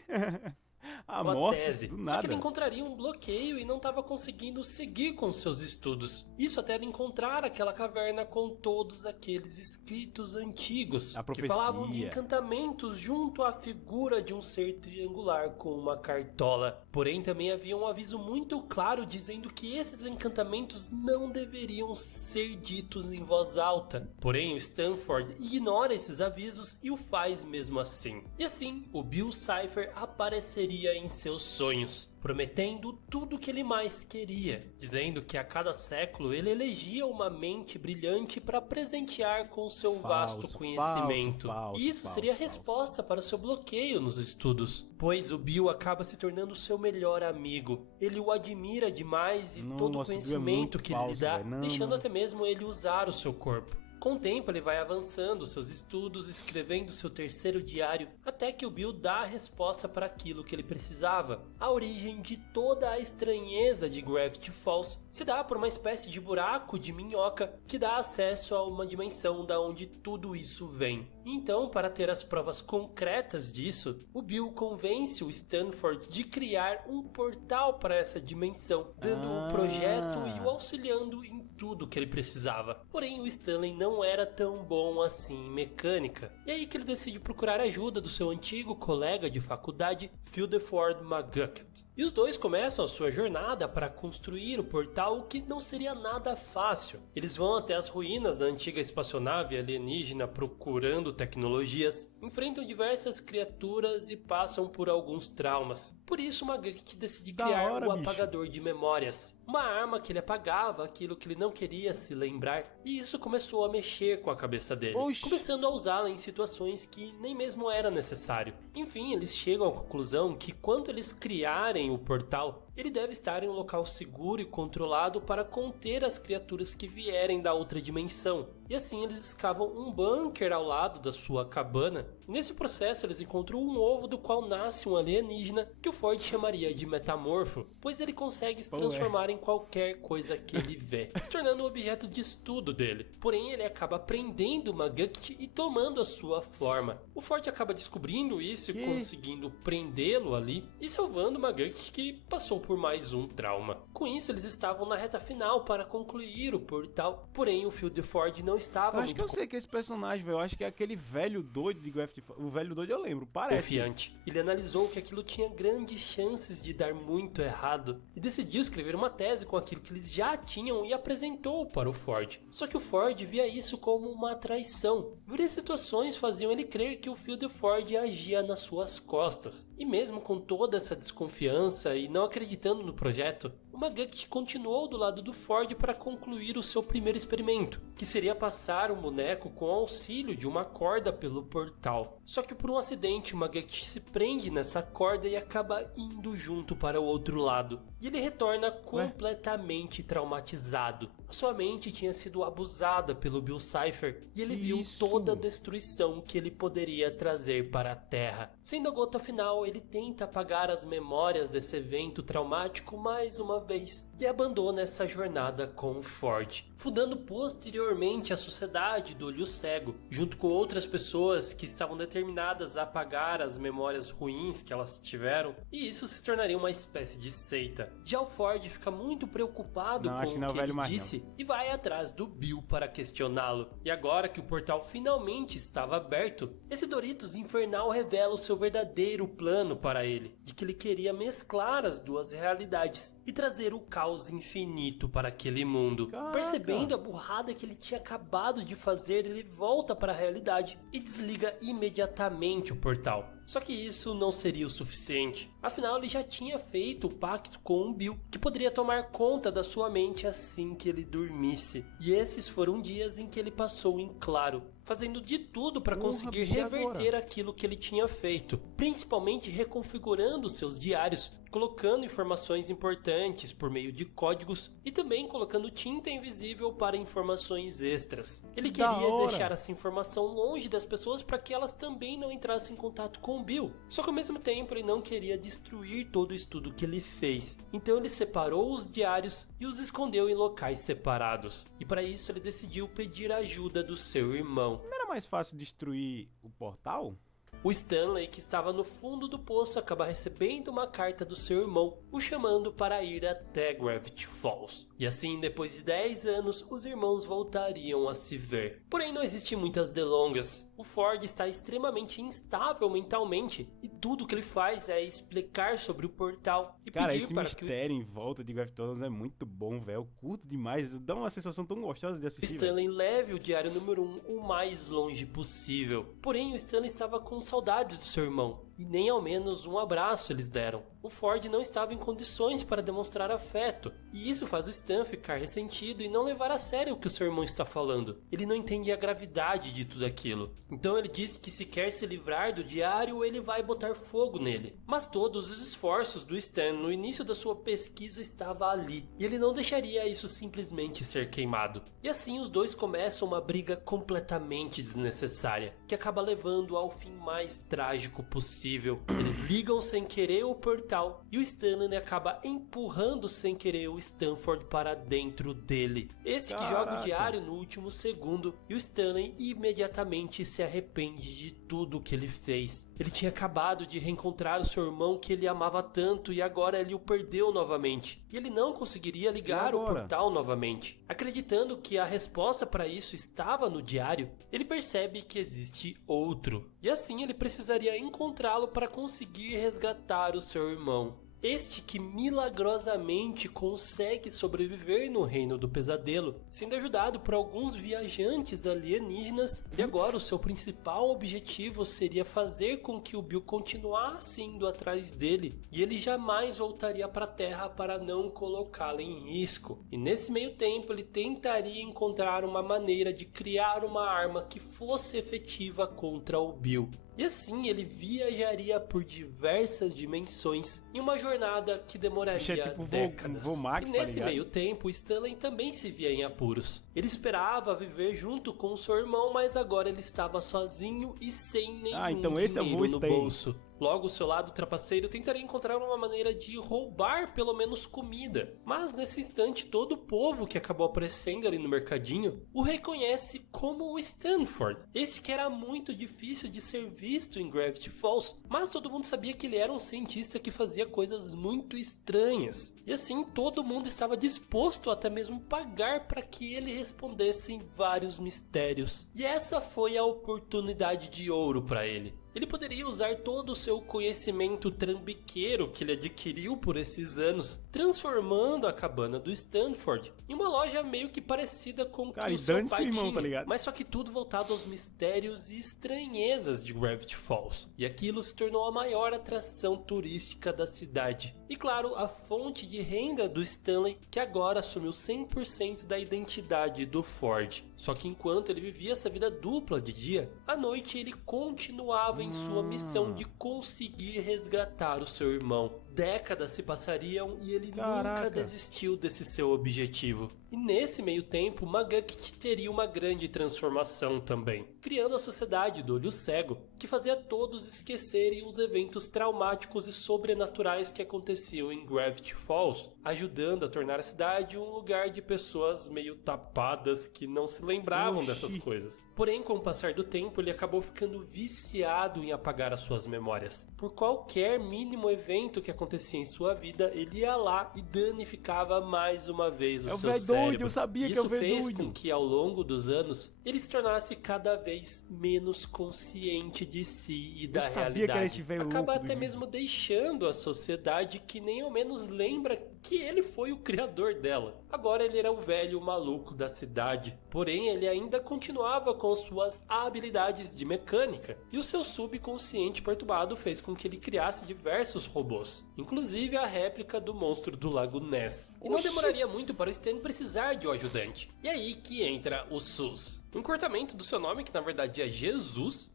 A morte, tese. Do nada. Só que ele encontraria um bloqueio e não estava conseguindo seguir com seus estudos. Isso até ele encontrar aquela caverna com todos aqueles escritos antigos que falavam de encantamentos junto à figura de um ser triangular com uma cartola. Porém, também havia um aviso muito claro dizendo que esses encantamentos não deveriam ser ditos em voz alta. Porém, o Stanford ignora esses avisos e o faz mesmo assim. E assim, o Bill Cipher apareceria em seus sonhos, prometendo tudo o que ele mais queria, dizendo que a cada século ele elegia uma mente brilhante para presentear com seu vasto conhecimento. E isso seria a resposta para o seu bloqueio nos estudos, pois o Bill acaba se tornando seu melhor amigo. Ele o admira demais e todo o conhecimento que ele lhe dá, deixando até mesmo ele usar o seu corpo. Com o tempo ele vai avançando seus estudos, escrevendo seu terceiro diário, até que o Bill dá a resposta para aquilo que ele precisava. A origem de toda a estranheza de Gravity Falls se dá por uma espécie de buraco de minhoca que dá acesso a uma dimensão da onde tudo isso vem. Então, para ter as provas concretas disso, o Bill convence o Stanford de criar um portal para essa dimensão, dando o projeto e o auxiliando em tudo que ele precisava. Porém, o Stanley não era tão bom assim em mecânica. E aí que ele decide procurar ajuda do seu antigo colega de faculdade, Rutherford McGucket. E os dois começam a sua jornada para construir o portal, o que não seria nada fácil. Eles vão até as ruínas da antiga espaçonave alienígena procurando tecnologias, enfrentam diversas criaturas e passam por alguns traumas. Por isso, McGucket decide criar o apagador de memórias, uma arma que ele apagava aquilo que ele não queria se lembrar, e isso começou a mexer com a cabeça dele, começando a usá-la em situações que nem mesmo era necessário. Enfim, eles chegam à conclusão que quando eles criarem o portal, ele deve estar em um local seguro e controlado para conter as criaturas que vierem da outra dimensão. E assim eles escavam um bunker ao lado da sua cabana. Nesse processo eles encontram um ovo do qual nasce um alienígena que o Ford chamaria de metamorfo, pois ele consegue se transformar em qualquer coisa que ele vê, se tornando um objeto de estudo dele. Porém ele acaba prendendo McGucket e tomando a sua forma. O Ford acaba descobrindo isso e conseguindo prendê-lo ali e salvando McGucket, que passou por por mais um trauma. Com isso, eles estavam na reta final para concluir o portal, porém o Phil DeFord não estava Eu acho que eu sei que esse personagem, velho, eu acho que é aquele velho doido de Gravity Falls. O velho doido eu lembro, parece. Confiante. Ele analisou que aquilo tinha grandes chances de dar muito errado e decidiu escrever uma tese com aquilo que eles já tinham e apresentou para o Ford. Só que o Ford via isso como uma traição. Várias situações faziam ele crer que o Phil DeFord agia nas suas costas. E mesmo com toda essa desconfiança e não acreditando no projeto, o McGucket continuou do lado do Ford para concluir o seu primeiro experimento, que seria passar o boneco com o auxílio de uma corda pelo portal. Só que por um acidente, o McGucket se prende nessa corda e acaba indo junto para o outro lado. E ele retorna completamente traumatizado. Sua mente tinha sido abusada pelo Bill Cipher e ele viu toda a destruição que ele poderia trazer para a Terra. Sendo a gota final, ele tenta apagar as memórias desse evento traumático mais uma vez e abandona essa jornada com o Ford, fundando posteriormente a Sociedade do Olho Cego, junto com outras pessoas que estavam determinadas a apagar as memórias ruins que elas tiveram, e isso se tornaria uma espécie de seita. Já o Ford fica muito preocupado com o que ele disse e vai atrás do Bill para questioná-lo. E agora que o portal finalmente estava aberto, esse Doritos infernal revela o seu verdadeiro plano para ele, de que ele queria mesclar as duas realidades e trazer o caos infinito para aquele mundo. Caraca. Percebendo a burrada que ele tinha acabado de fazer, ele volta para a realidade e desliga imediatamente o portal. Só que isso não seria o suficiente. Afinal, ele já tinha feito o pacto com o Bill, que poderia tomar conta da sua mente assim que ele dormisse. E esses foram dias em que ele passou em claro, fazendo de tudo para conseguir reverter aquilo que ele tinha feito, principalmente reconfigurando seus diários, colocando informações importantes por meio de códigos e também colocando tinta invisível para informações extras. Ele queria deixar essa informação longe das pessoas para que elas também não entrassem em contato com o Bill. Só que ao mesmo tempo ele não queria destruir todo o estudo que ele fez. Então ele separou os diários e os escondeu em locais separados. E para isso ele decidiu pedir a ajuda do seu irmão. Não era mais fácil destruir o portal? O Stanley, que estava no fundo do poço, acaba recebendo uma carta do seu irmão, o chamando para ir até Gravity Falls. E assim, depois de 10 anos, os irmãos voltariam a se ver. Porém, não existem muitas delongas. O Ford está extremamente instável mentalmente e tudo que ele faz é explicar sobre o portal e cara, pedir esse para mistério em volta de Gravity Falls é muito bom, velho. Eu curto demais. Dá uma sensação tão gostosa de assistir. Stanley leve o diário número 1 o mais longe possível. Porém, o Stanley estava com saudades do seu irmão e nem ao menos um abraço eles deram. O Ford não estava em condições para demonstrar afeto, e isso faz o Stan ficar ressentido e não levar a sério o que o seu irmão está falando. Ele não entende a gravidade de tudo aquilo. Então ele diz que se quer se livrar do diário, ele vai botar fogo nele. Mas todos os esforços do Stan no início da sua pesquisa estavam ali, e ele não deixaria isso simplesmente ser queimado. E assim os dois começam uma briga completamente desnecessária, que acaba levando ao fim mais trágico possível. Eles ligam sem querer o portal e o Stanley acaba empurrando sem querer o Stanford para dentro dele. Esse que joga o diário no último segundo, e o Stanley imediatamente se arrepende de tudo que ele fez. Ele tinha acabado de reencontrar o seu irmão que ele amava tanto e agora ele o perdeu novamente. E ele não conseguiria ligar o portal novamente. Acreditando que a resposta para isso estava no diário, ele percebe que existe outro. E assim ele precisaria encontrá-lo para conseguir resgatar o seu irmão. Este que milagrosamente consegue sobreviver no reino do pesadelo, sendo ajudado por alguns viajantes alienígenas, e agora o seu principal objetivo seria fazer com que o Bill continuasse indo atrás dele, e ele jamais voltaria para a Terra para não colocá-la em risco. E nesse meio tempo ele tentaria encontrar uma maneira de criar uma arma que fosse efetiva contra o Bill. E assim ele viajaria por diversas dimensões em uma jornada que demoraria décadas. Max, e nesse meio tempo, Stanley também se via em apuros. Ele esperava viver junto com seu irmão, mas agora ele estava sozinho e sem nenhum então esse é o dinheiro no Stay. bolso. Logo, seu lado trapaceiro tentaria encontrar uma maneira de roubar pelo menos comida. Mas nesse instante, todo o povo que acabou aparecendo ali no mercadinho o reconhece como o Stanford. Este que era muito difícil de ser visto em Gravity Falls, mas todo mundo sabia que ele era um cientista que fazia coisas muito estranhas. E assim, todo mundo estava disposto a até mesmo pagar para que ele respondesse em vários mistérios. E essa foi a oportunidade de ouro para ele. Ele poderia usar todo o seu conhecimento trambiqueiro que ele adquiriu por esses anos, transformando a cabana do Stanford em uma loja meio que parecida com o que o seu pai tinha, tá ligado? mas só que tudo voltado aos mistérios e estranhezas de Gravity Falls. E aquilo se tornou a maior atração turística da cidade. E claro, a fonte de renda do Stanley, que agora assumiu 100% da identidade do Ford. Só que enquanto ele vivia essa vida dupla de dia, à noite ele continuava em sua missão de conseguir resgatar o seu irmão. Décadas se passariam e ele nunca desistiu desse seu objetivo. E nesse meio tempo, McGucket teria uma grande transformação também, criando a sociedade do olho cego, que fazia todos esquecerem os eventos traumáticos e sobrenaturais que aconteciam em Gravity Falls, ajudando a tornar a cidade um lugar de pessoas meio tapadas que não se lembravam dessas coisas. Porém, com o passar do tempo, ele acabou ficando viciado em apagar as suas memórias. Por qualquer mínimo evento que acontecia em sua vida, ele ia lá e danificava mais uma vez o seu cérebro. Eu sabia que Isso eu fez com que, ao longo dos anos, ele se tornasse cada vez menos consciente de si e da realidade. Acaba até mesmo deixando a sociedade que nem ao menos lembra que ele foi o criador dela. Agora ele era o velho maluco da cidade, porém ele ainda continuava com suas habilidades de mecânica, e o seu subconsciente perturbado fez com que ele criasse diversos robôs, inclusive a réplica do monstro do Lago Ness. E não demoraria muito para o Stan precisar de um ajudante. E aí que entra o SUS. Um encurtamento do seu nome, que na verdade é Jesus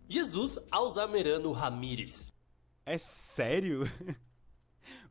Alzamerano Ramírez. É sério?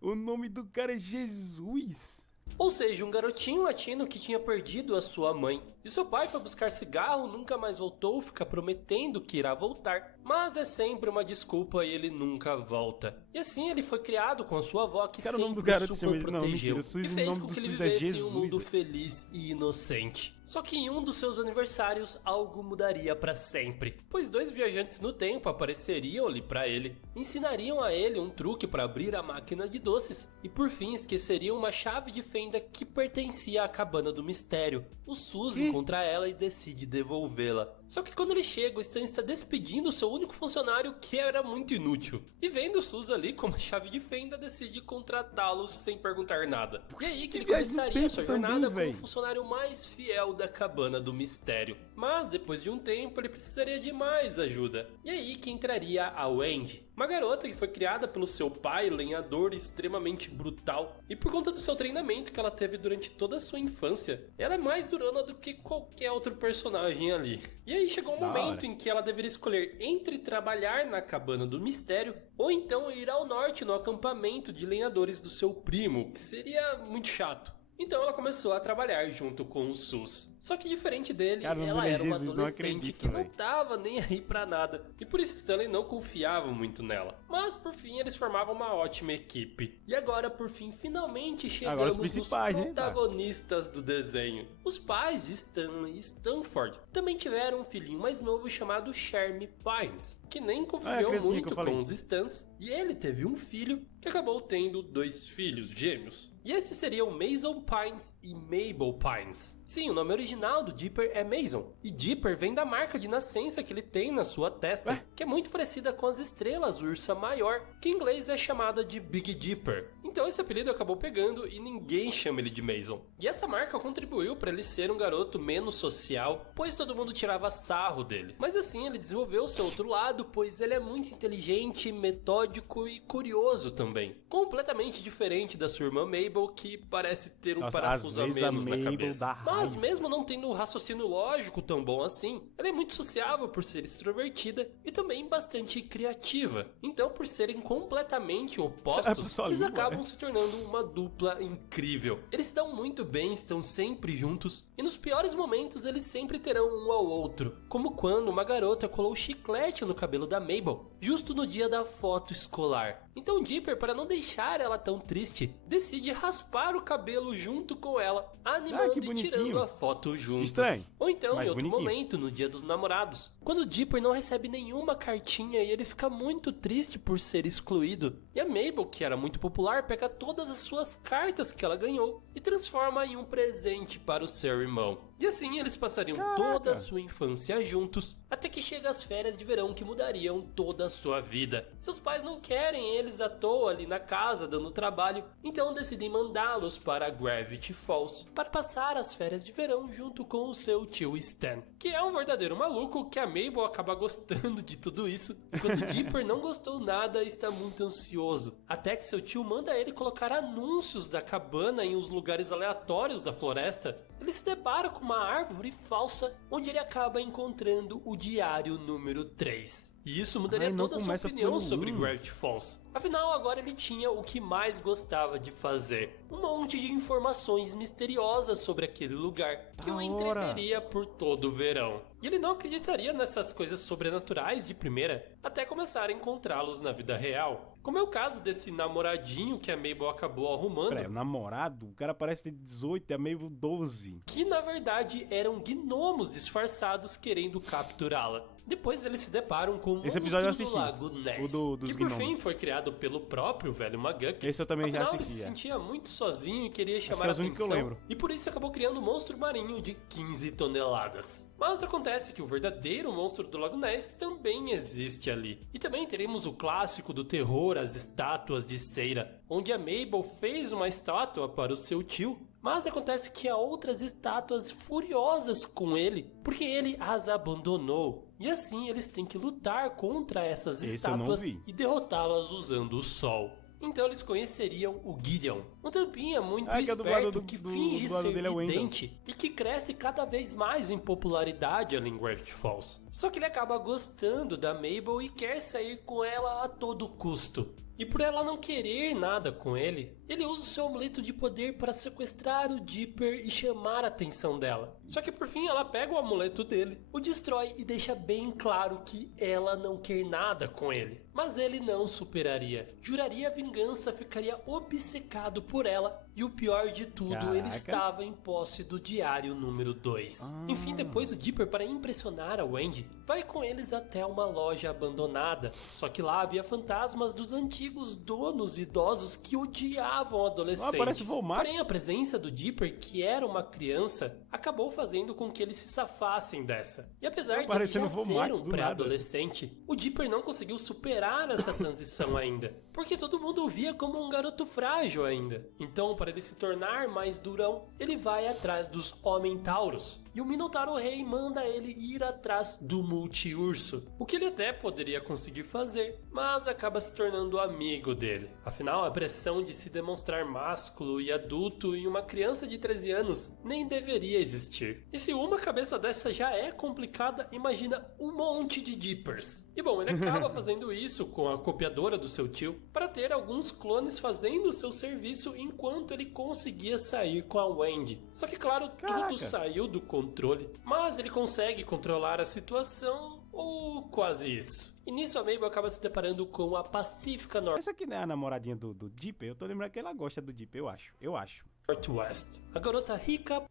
O nome do cara é Jesus? Ou seja, um garotinho latino que tinha perdido a sua mãe. E seu pai foi buscar cigarro, nunca mais voltou, fica prometendo que irá voltar. Mas é sempre uma desculpa e ele nunca volta. E assim ele foi criado com a sua avó que sempre o super protegeu. E fez com que ele vivesse em um mundo feliz e inocente. Só que em um dos seus aniversários algo mudaria para sempre. Pois dois viajantes no tempo apareceriam ali para ele, ensinariam a ele um truque para abrir a máquina de doces e por fim esqueceriam uma chave de fenda que pertencia à cabana do mistério. O SUS encontra ela e decide devolvê-la. Só que quando ele chega, o Stan está despedindo o seu único funcionário que era muito inútil. E vendo o SUS ali com uma chave de fenda, decide contratá-lo sem perguntar nada. E aí que ele começaria sua jornada como o funcionário mais fiel da cabana do mistério. Mas depois de um tempo ele precisaria de mais ajuda. E aí que entraria a Wendy, uma garota que foi criada pelo seu pai, lenhador extremamente brutal. E por conta do seu treinamento que ela teve durante toda a sua infância, ela é mais durona do que qualquer outro personagem ali. E aí chegou um momento em que ela deveria escolher entre trabalhar na cabana do mistério ou então ir ao norte no acampamento de lenhadores do seu primo, que seria muito chato. Então ela começou a trabalhar junto com o SUS. Só que diferente dele, ela era uma adolescente que não tava nem aí pra nada. E por isso Stanley não confiava muito nela. Mas por fim eles formavam uma ótima equipe. E agora por fim, finalmente chegamos nos protagonistas do desenho. Os pais de Stanley e Stanford também tiveram um filhinho mais novo chamado Shermie Pines, que nem conviveu muito com os Stans. E ele teve um filho que acabou tendo 2 filhos gêmeos. E esses seriam Mason Pines e Mabel Pines. Sim, o nome original do Dipper é Mason. E Dipper vem da marca de nascença que ele tem na sua testa, que é muito parecida com as estrelas Ursa Maior, que em inglês é chamada de Big Dipper. Então esse apelido acabou pegando e ninguém chama ele de Mason. E essa marca contribuiu para ele ser um garoto menos social, pois todo mundo tirava sarro dele. Mas assim ele desenvolveu seu outro lado, pois ele é muito inteligente, metódico e curioso também. Completamente diferente da sua irmã Mabel, que parece ter um parafuso a menos na cabeça. Mas mesmo não tendo um raciocínio lógico tão bom assim, ela é muito sociável por ser extrovertida e também bastante criativa. Então, por serem completamente opostos, eles acabam se tornando uma dupla incrível. Eles se dão muito bem, estão sempre juntos, e nos piores momentos eles sempre terão um ao outro, como quando uma garota colou chiclete no cabelo da Mabel, justo no dia da foto escolar. Então Dipper, para não deixar ela tão triste, decide raspar o cabelo junto com ela, animando e tirando a foto juntos. Estranho, ou então em outro momento, no dia dos namorados, quando Dipper não recebe nenhuma cartinha e ele fica muito triste por ser excluído. E a Mabel, que era muito popular, pega todas as suas cartas que ela ganhou e transforma em um presente para o seu irmão. E assim eles passariam toda a sua infância juntos, até que chega as férias de verão que mudariam toda a sua vida. Seus pais não querem eles à toa ali na casa dando trabalho, então decidem mandá-los para Gravity Falls para passar as férias de verão junto com o seu tio Stan, que é um verdadeiro maluco, que a Mabel acaba gostando de tudo isso, enquanto Dipper não gostou nada e está muito ansioso, até que seu tio manda ele colocar anúncios da cabana em uns lugares aleatórios da floresta. Ele se depara com uma árvore falsa, onde ele acaba encontrando o diário número 3. E isso mudaria toda a sua opinião sobre Gravity Falls. Afinal, agora ele tinha o que mais gostava de fazer: um monte de informações misteriosas sobre aquele lugar, que o entreteria por todo o verão. E ele não acreditaria nessas coisas sobrenaturais de primeira, até começar a encontrá-los na vida real. Como é o caso desse namoradinho que a Mabel acabou arrumando. Peraí, namorado? O cara parece ter 18 e a Mabel 12. Que na verdade eram gnomos disfarçados querendo capturá-la. Depois eles se deparam com esse episódio monstro do Lago Ness, que por fim foi criado pelo próprio velho McGuck. Esse eu também já assisti. Ele se sentia muito sozinho e queria chamar a atenção, e por isso acabou criando um monstro marinho de 15 toneladas. Mas acontece que o verdadeiro monstro do Lago Ness também existe ali. E também teremos o clássico do terror, as estátuas de cera, onde a Mabel fez uma estátua para o seu tio, mas acontece que há outras estátuas furiosas com ele, porque ele as abandonou. E assim eles têm que lutar contra essas estátuas e derrotá-las usando o sol. Então eles conheceriam o Gideon, um tampinha muito esperto que finge ser vidente e que cresce cada vez mais em popularidade ali em Gravity Falls. Só que ele acaba gostando da Mabel e quer sair com ela a todo custo. E por ela não querer nada com ele, ele usa o seu amuleto de poder para sequestrar o Dipper e chamar a atenção dela. Só que por fim ela pega o amuleto dele, o destrói e deixa bem claro que ela não quer nada com ele. Mas ele não superaria, juraria vingança, ficaria obcecado por ela e o pior de tudo, ele estava em posse do diário número 2. Enfim, depois o Dipper, para impressionar a Wendy, vai com eles até uma loja abandonada. Só que lá havia fantasmas dos antigos donos idosos que odiavam adolescentes. Porém, a presença do Dipper, que era uma criança, acabou fazendo com que eles se safassem dessa. E apesar de ele já ser um pré-adolescente, o Dipper não conseguiu superar essa transição ainda, porque todo mundo o via como um garoto frágil ainda. Então, para ele se tornar mais durão, ele vai atrás dos Homentauros. E o Minotauro Rei manda ele ir atrás do Multiurso, o que ele até poderia conseguir fazer, mas acaba se tornando amigo dele. Afinal, a pressão de se demonstrar másculo e adulto em uma criança de 13 anos nem deveria existir. E se uma cabeça dessa já é complicada, imagina um monte de Dippers. E bom, ele acaba fazendo isso com a copiadora do seu tio, para ter alguns clones fazendo o seu serviço enquanto ele conseguia sair com a Wendy. Só que claro, tudo saiu do controle, mas ele consegue controlar a situação, ou quase isso. E nisso a Mabel acaba se deparando com a Pacífica Norte. Essa aqui não é a namoradinha do Dipper? Eu tô lembrando que ela gosta do Dipper, eu acho. Northwest. A garota rica,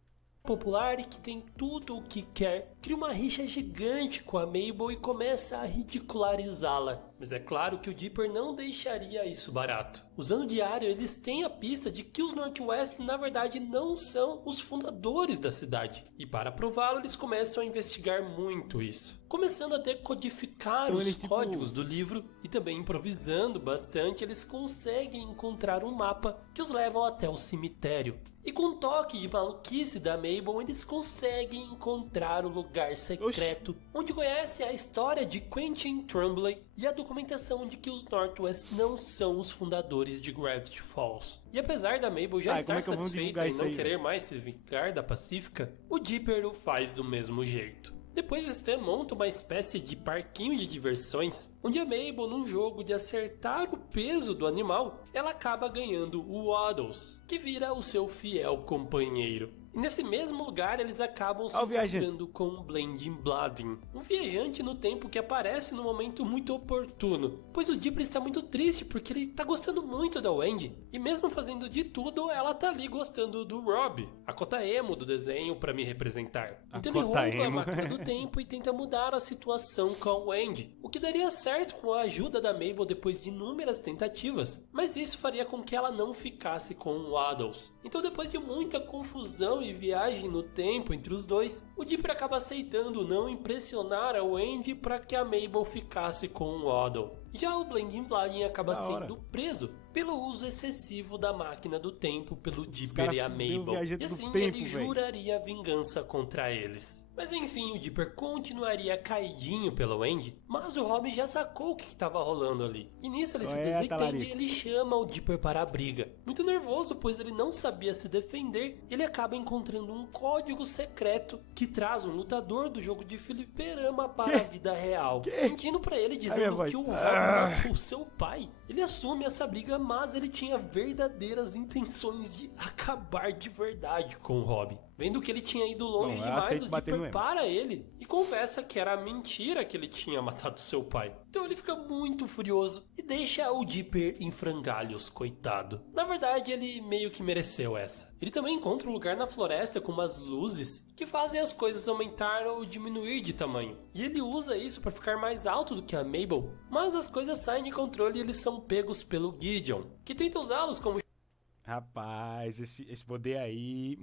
popular e que tem tudo o que quer, cria uma rixa gigante com a Mabel e começa a ridicularizá-la. Mas é claro que o Dipper não deixaria isso barato. Usando o diário, eles têm a pista de que os Northwest na verdade não são os fundadores da cidade. E para prová-lo, eles começam a investigar muito isso. começando a decodificar Então os eles, tipo, códigos do livro e também improvisando bastante, eles conseguem encontrar um mapa que os leva até o cemitério. E com um toque de maluquice da Mabel, eles conseguem encontrar o lugar secreto, onde conhece a história de Quentin Tremblay e a documentação de que os Northwest não são os fundadores de Gravity Falls. E apesar da Mabel já estar satisfeita em não querer mais se vingar da Pacífica, o Dipper o faz do mesmo jeito. Depois Stan monta uma espécie de parquinho de diversões, onde a Mabel, num jogo de acertar o peso do animal, ela acaba ganhando o Waddles, que vira o seu fiel companheiro. E nesse mesmo lugar eles acabam se encontrando com o Blending Blooding, um viajante no tempo que aparece num momento muito oportuno, pois o Dipper está muito triste porque ele está gostando muito da Wendy, e mesmo fazendo de tudo, ela tá ali gostando do Rob, a cota emo do desenho para me representar. Então ele rouba a máquina do tempo e tenta mudar a situação com a Wendy, o que daria certo com a ajuda da Mabel depois de inúmeras tentativas, mas isso faria com que ela não ficasse com o Waddles. Então depois de muita confusão e viagem no tempo entre os dois, o Dipper acaba aceitando não impressionar a Wendy para que a Mabel ficasse com o Waddle. Já o Blending Blooding acaba sendo preso pelo uso excessivo da máquina do tempo pelo Dipper e a Mabel, e assim ele juraria vingança contra eles. Mas enfim, o Dipper continuaria caidinho pela Wendy, mas o Robin já sacou o que estava rolando ali. E nisso ele se desentende e ele chama o Dipper para a briga. Muito nervoso, pois ele não sabia se defender, ele acaba encontrando um código secreto que traz um lutador do jogo de fliperama para a vida real. Mentindo para ele, dizendo que o Robin matou seu pai. Ele assume essa briga, mas ele tinha verdadeiras intenções de acabar de verdade com o Robin. Vendo que ele tinha ido longe demais, o Dipper para ele e confessa que era mentira que ele tinha matado seu pai. Então ele fica muito furioso e deixa o Dipper em frangalhos, coitado. Na verdade, ele meio que mereceu essa. Ele também encontra um lugar na floresta com umas luzes que fazem as coisas aumentar ou diminuir de tamanho. E ele usa isso para ficar mais alto do que a Mabel, mas as coisas saem de controle e eles são pegos pelo Gideon, que tenta usá-los como rapaz, esse poder aí...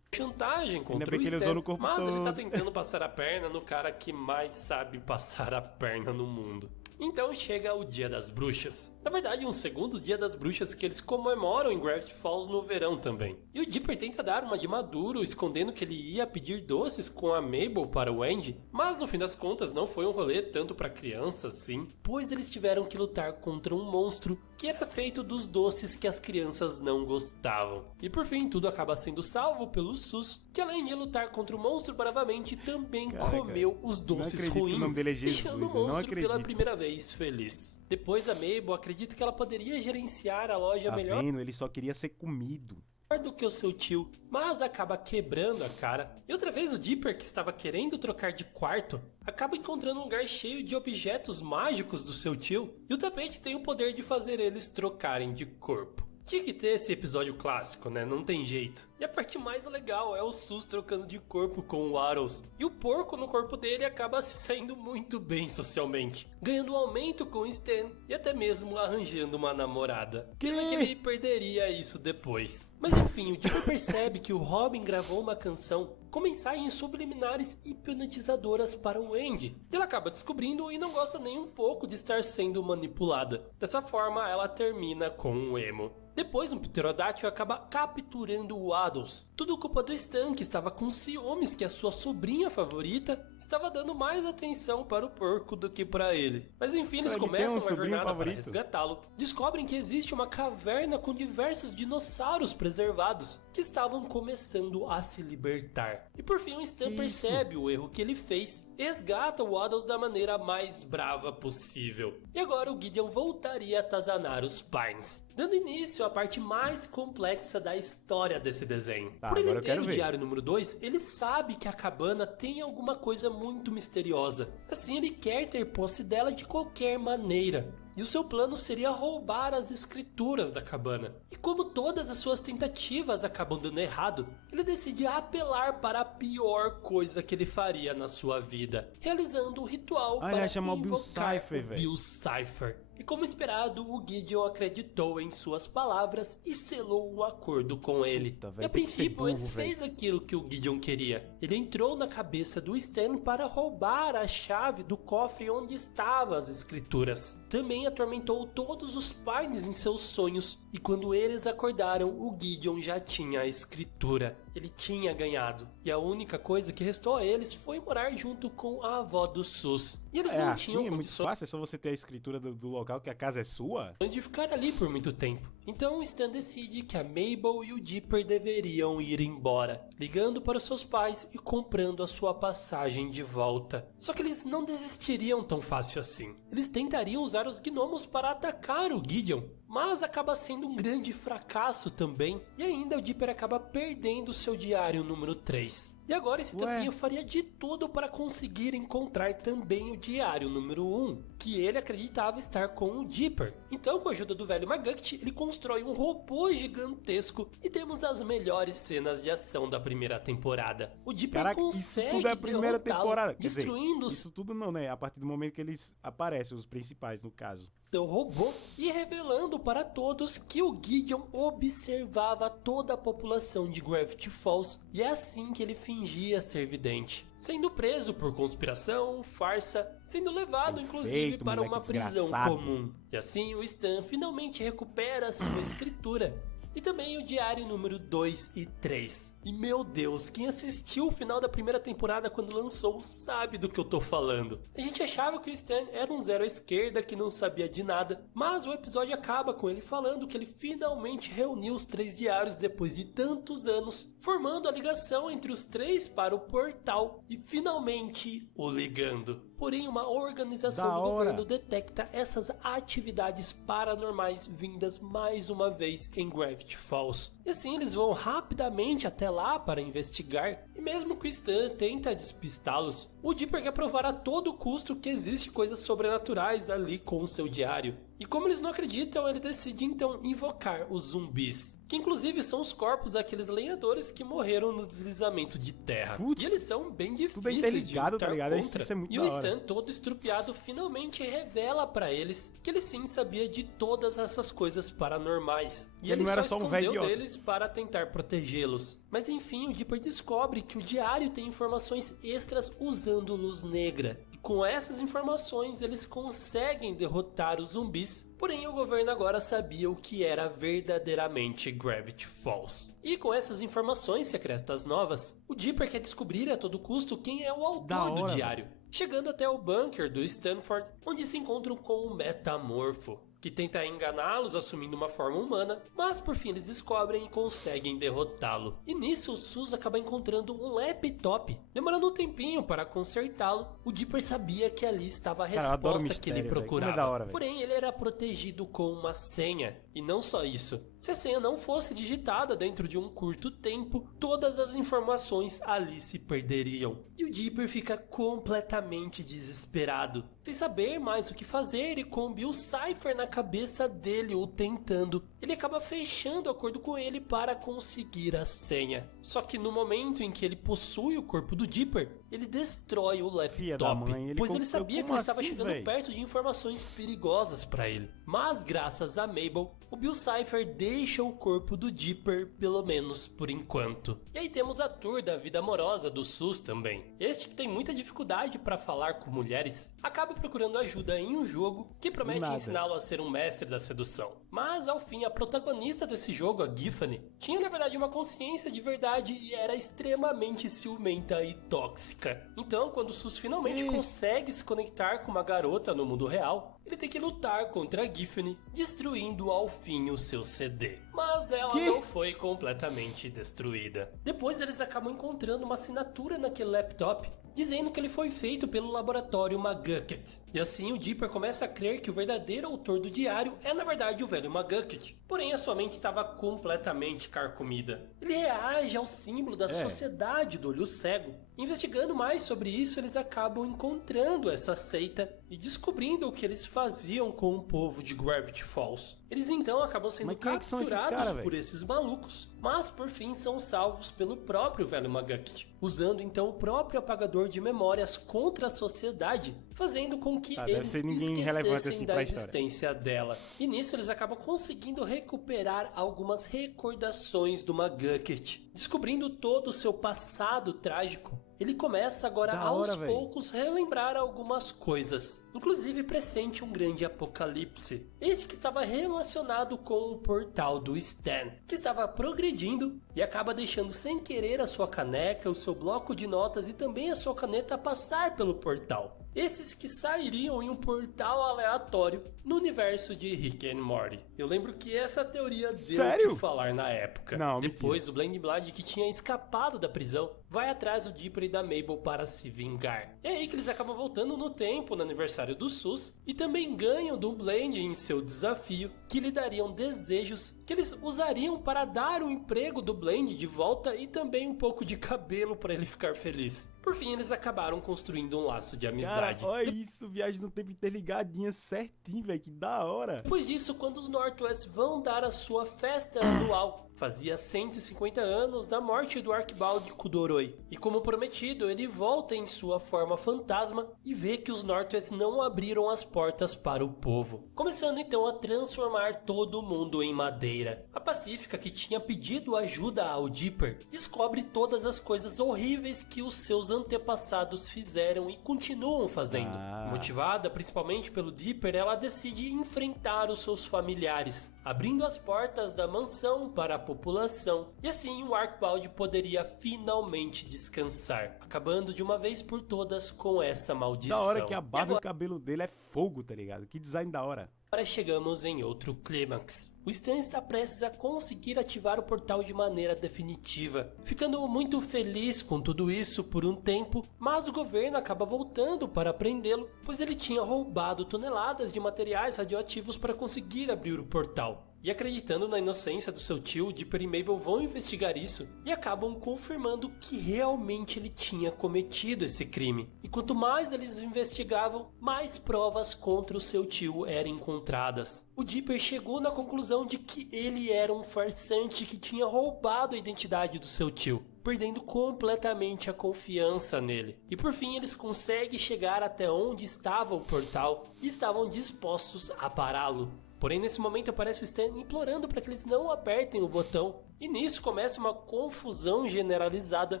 chantagem contra o Stan, mas ele tá tentando passar a perna no cara que mais sabe passar a perna no mundo. Então chega o Dia das Bruxas. Na verdade, um segundo Dia das Bruxas que eles comemoram em Gravity Falls no verão também. E o Dipper tenta dar uma de maduro, escondendo que ele ia pedir doces com a Mabel para o Andy, mas no fim das contas não foi um rolê tanto para crianças assim, pois eles tiveram que lutar contra um monstro que era feito dos doces que as crianças não gostavam. E por fim, tudo acaba sendo salvo pelo Sus, que além de lutar contra o monstro bravamente, também comeu os doces ruins, deixando o monstro pela primeira vez feliz. Depois a Mabel acredita que ela poderia gerenciar a loja melhor. Ele só queria ser comido Do que o seu tio, mas acaba quebrando a cara. E outra vez o Dipper, que estava querendo trocar de quarto, acaba encontrando um lugar cheio de objetos mágicos do seu tio, e o tapete tem o poder de fazer eles trocarem de corpo. Tinha que ter esse episódio clássico, né? Não tem jeito. E a parte mais legal é o Sus trocando de corpo com o Waddles. E o porco no corpo dele acaba se saindo muito bem socialmente, ganhando um aumento com o Stan e até mesmo arranjando uma namorada. Pena que ele perderia isso depois. Mas enfim, o Dipper percebe que o Robin gravou uma canção com mensagens subliminares hipnotizadoras para o Andy. Ela acaba descobrindo e não gosta nem um pouco de estar sendo manipulada. Dessa forma, ela termina com um emo. Depois, um pterodáctilo acaba capturando o Waddles. Tudo culpa do Stan, que estava com ciúmes que a sua sobrinha favorita estava dando mais atenção para o porco do que para ele. Mas enfim, eles começam uma jornada para resgatá-lo. Descobrem que existe uma caverna com diversos dinossauros preservados que estavam começando a se libertar. E por fim, o Stan percebe o erro que ele fez e resgata o Waddles da maneira mais brava possível. E agora o Gideon voltaria a atazanar os Pines, dando início à parte mais complexa da história desse desenho. Por ele ter o diário número 2, ele sabe que a cabana tem alguma coisa muito misteriosa. Assim, ele quer ter posse dela de qualquer maneira. E o seu plano seria roubar as escrituras da cabana. E como todas as suas tentativas acabam dando errado, ele decide apelar para a pior coisa que ele faria na sua vida, realizando um ritual para invocar o Bill Cipher. E como esperado, o Gideon acreditou em suas palavras e selou um acordo com ele. Puta, E véi, a tem que ser princípio, ele burro, véi. fez aquilo que o Gideon queria. Ele entrou na cabeça do Stan para roubar a chave do cofre onde estavam as escrituras. Também atormentou todos os pais em seus sonhos. E quando eles acordaram, o Gideon já tinha a escritura. Ele tinha ganhado. E a única coisa que restou a eles foi morar junto com a avó do Sus. E eles É não assim, tinham é muito condições fácil, é só você ter a escritura do local que a casa é sua? de ficar ali por muito tempo. Então o Stan decide que a Mabel e o Dipper deveriam ir embora, ligando para os seus pais e comprando a sua passagem de volta. Só que eles não desistiriam tão fácil assim. Eles tentariam usar os gnomos para atacar o Gideon, mas acaba sendo um grande fracasso também, e ainda o Dipper acaba perdendo seu diário número 3. E agora esse tampinho faria de tudo para conseguir encontrar também o diário número 1, que ele acreditava estar com o Dipper. Então, com a ajuda do velho McGucket, ele constrói um robô gigantesco e temos as melhores cenas de ação da primeira temporada. O Dipper Caraca, isso consegue tudo é a primeira derrotá-lo, temporada. Quer dizer, destruindo isso tudo não, né? A partir do momento que eles aparecem, os principais, no caso. seu robô e revelando para todos que o Gideon observava toda a população de Gravity Falls e é assim que ele fingia ser vidente. Sendo preso por conspiração, farsa, sendo levado inclusive para uma prisão desgraçado. comum. E assim o Stan finalmente recupera sua escritura. E também o diário número 2 e 3. E meu Deus, quem assistiu o final da primeira temporada quando lançou sabe do que eu tô falando. A gente achava que o Stan era um zero à esquerda que não sabia de nada, mas o episódio acaba com ele falando que ele finalmente reuniu os 3 diários depois de tantos anos, formando a ligação entre os 3 para o portal e finalmente o ligando. Porém, uma organização do governo detecta essas atividades paranormais vindas mais uma vez em Gravity Falls. E assim eles vão rapidamente até lá para investigar, e mesmo que o Stan tenta despistá-los, o Dipper quer provar a todo custo que existe coisas sobrenaturais ali com o seu diário. E como eles não acreditam, ele decide então invocar os zumbis, que inclusive são os corpos daqueles lenhadores que morreram no deslizamento de terra. Putz, e eles são bem tudo é difíceis de interligado, lutar tá ligado? contra. Isso é muito E da o hora. Stan, todo estrupiado, finalmente revela para eles que ele sim sabia de todas essas coisas paranormais. E Ele não era só um velho escondeu idiota. deles para tentar protegê-los. Mas enfim, o Dipper descobre que o diário tem informações extras usando luz negra. E com essas informações, eles conseguem derrotar os zumbis. Porém, o governo agora sabia o que era verdadeiramente Gravity Falls. E com essas informações secretas novas, o Dipper quer descobrir a todo custo quem é o autor do diário. Chegando até o bunker do Stanford, onde se encontram com o Metamorfo, que tenta enganá-los assumindo uma forma humana, mas por fim eles descobrem e conseguem derrotá-lo. E nisso o Sus acaba encontrando um laptop. Demorando um tempinho para consertá-lo, o Dipper sabia que ali estava a resposta que ele procurava. Porém, ele era protegido com uma senha. E não só isso. Se a senha não fosse digitada dentro de um curto tempo, todas as informações ali se perderiam. E o Dipper fica completamente desesperado, sem saber mais o que fazer, e com o Bill Cipher na cabeça dele o tentando, ele acaba fechando acordo com ele para conseguir a senha. Só que no momento em que ele possui o corpo do Dipper, ele destrói o laptop, pois ele sabia que ele estava chegando perto de informações perigosas para ele. Mas graças a Mabel, o Bill Cipher deixa o corpo do Dipper, pelo menos por enquanto. E aí temos a tour da vida amorosa do Sus também. Este que tem muita dificuldade para falar com mulheres, acaba procurando ajuda em um jogo que promete ensiná-lo a ser um mestre da sedução. Mas ao fim, a protagonista desse jogo, a Giffany, tinha na verdade uma consciência de verdade e era extremamente ciumenta e tóxica. Então, quando o Sus finalmente consegue se conectar com uma garota no mundo real, ele tem que lutar contra a Giffany, destruindo ao fim o seu CD. Mas ela não foi completamente destruída. Depois eles acabam encontrando uma assinatura naquele laptop, dizendo que ele foi feito pelo laboratório McGucket. E assim o Dipper começa a crer que o verdadeiro autor do diário é na verdade o velho McGucket. Porém a sua mente estava completamente carcomida. Ele reage ao símbolo da sociedade do olho cego, investigando Investigando mais sobre isso, eles acabam encontrando essa seita e descobrindo o que eles faziam com o povo de Gravity Falls. Eles então acabam sendo capturados por esses malucos, mas por fim são salvos pelo próprio velho McGucket, usando então o próprio apagador de memórias contra a sociedade, fazendo com que eles esquecessem assim da existência dela. E nisso eles acabam conseguindo recuperar algumas recordações do McGucket, descobrindo todo o seu passado trágico. Ele começa agora aos poucos relembrar algumas coisas, inclusive pressente um grande apocalipse. Esse que estava relacionado com o portal do Stan, que estava progredindo e acaba deixando sem querer a sua caneca, o seu bloco de notas e também a sua caneta passar pelo portal. Esses que sairiam em um portal aleatório no universo de Rick and Morty. Eu lembro que essa teoria deu o que falar na época. Depois, o Blind Blood, que tinha escapado da prisão, vai atrás do Dipper e da Mabel para se vingar. É aí que eles acabam voltando no tempo, no aniversário do SUS, e também ganham do Blend em seu desafio, que lhe dariam desejos que eles usariam para dar o emprego do Blend de volta e também um pouco de cabelo para ele ficar feliz. Por fim, eles acabaram construindo um laço de amizade. Cara, olha isso, viagem no tempo interligadinha certinho, velho, que da hora. Depois disso, quando os Northwest vão dar a sua festa anual, fazia 150 anos da morte do Arquibaldi Kudoroi. E como prometido, ele volta em sua forma fantasma e vê que os Northwest não abriram as portas para o povo, começando então a transformar todo mundo em madeira. A Pacífica, que tinha pedido ajuda ao Dipper, descobre todas as coisas horríveis que os seus antepassados fizeram e continuam fazendo. Motivada principalmente pelo Dipper, ela decide enfrentar os seus familiares, abrindo as portas da mansão para a população, e assim o Arquibaldi poderia finalmente descansar, acabando de uma vez por todas com essa maldição. Da hora que a barba e o cabelo dele é fogo, tá ligado? Que design da hora. Agora chegamos em outro clímax. O Stan está prestes a conseguir ativar o portal de maneira definitiva, ficando muito feliz com tudo isso por um tempo, mas o governo acaba voltando para prendê-lo, pois ele tinha roubado toneladas de materiais radioativos para conseguir abrir o portal. E acreditando na inocência do seu tio, Dipper e Mabel vão investigar isso e acabam confirmando que realmente ele tinha cometido esse crime. E quanto mais eles investigavam, mais provas contra o seu tio eram encontradas. O Dipper chegou na conclusão de que ele era um farsante que tinha roubado a identidade do seu tio, perdendo completamente a confiança nele. E por fim eles conseguem chegar até onde estava o portal e estavam dispostos a pará-lo. Porém, nesse momento aparece o Stan implorando para que eles não apertem o botão. E nisso começa uma confusão generalizada,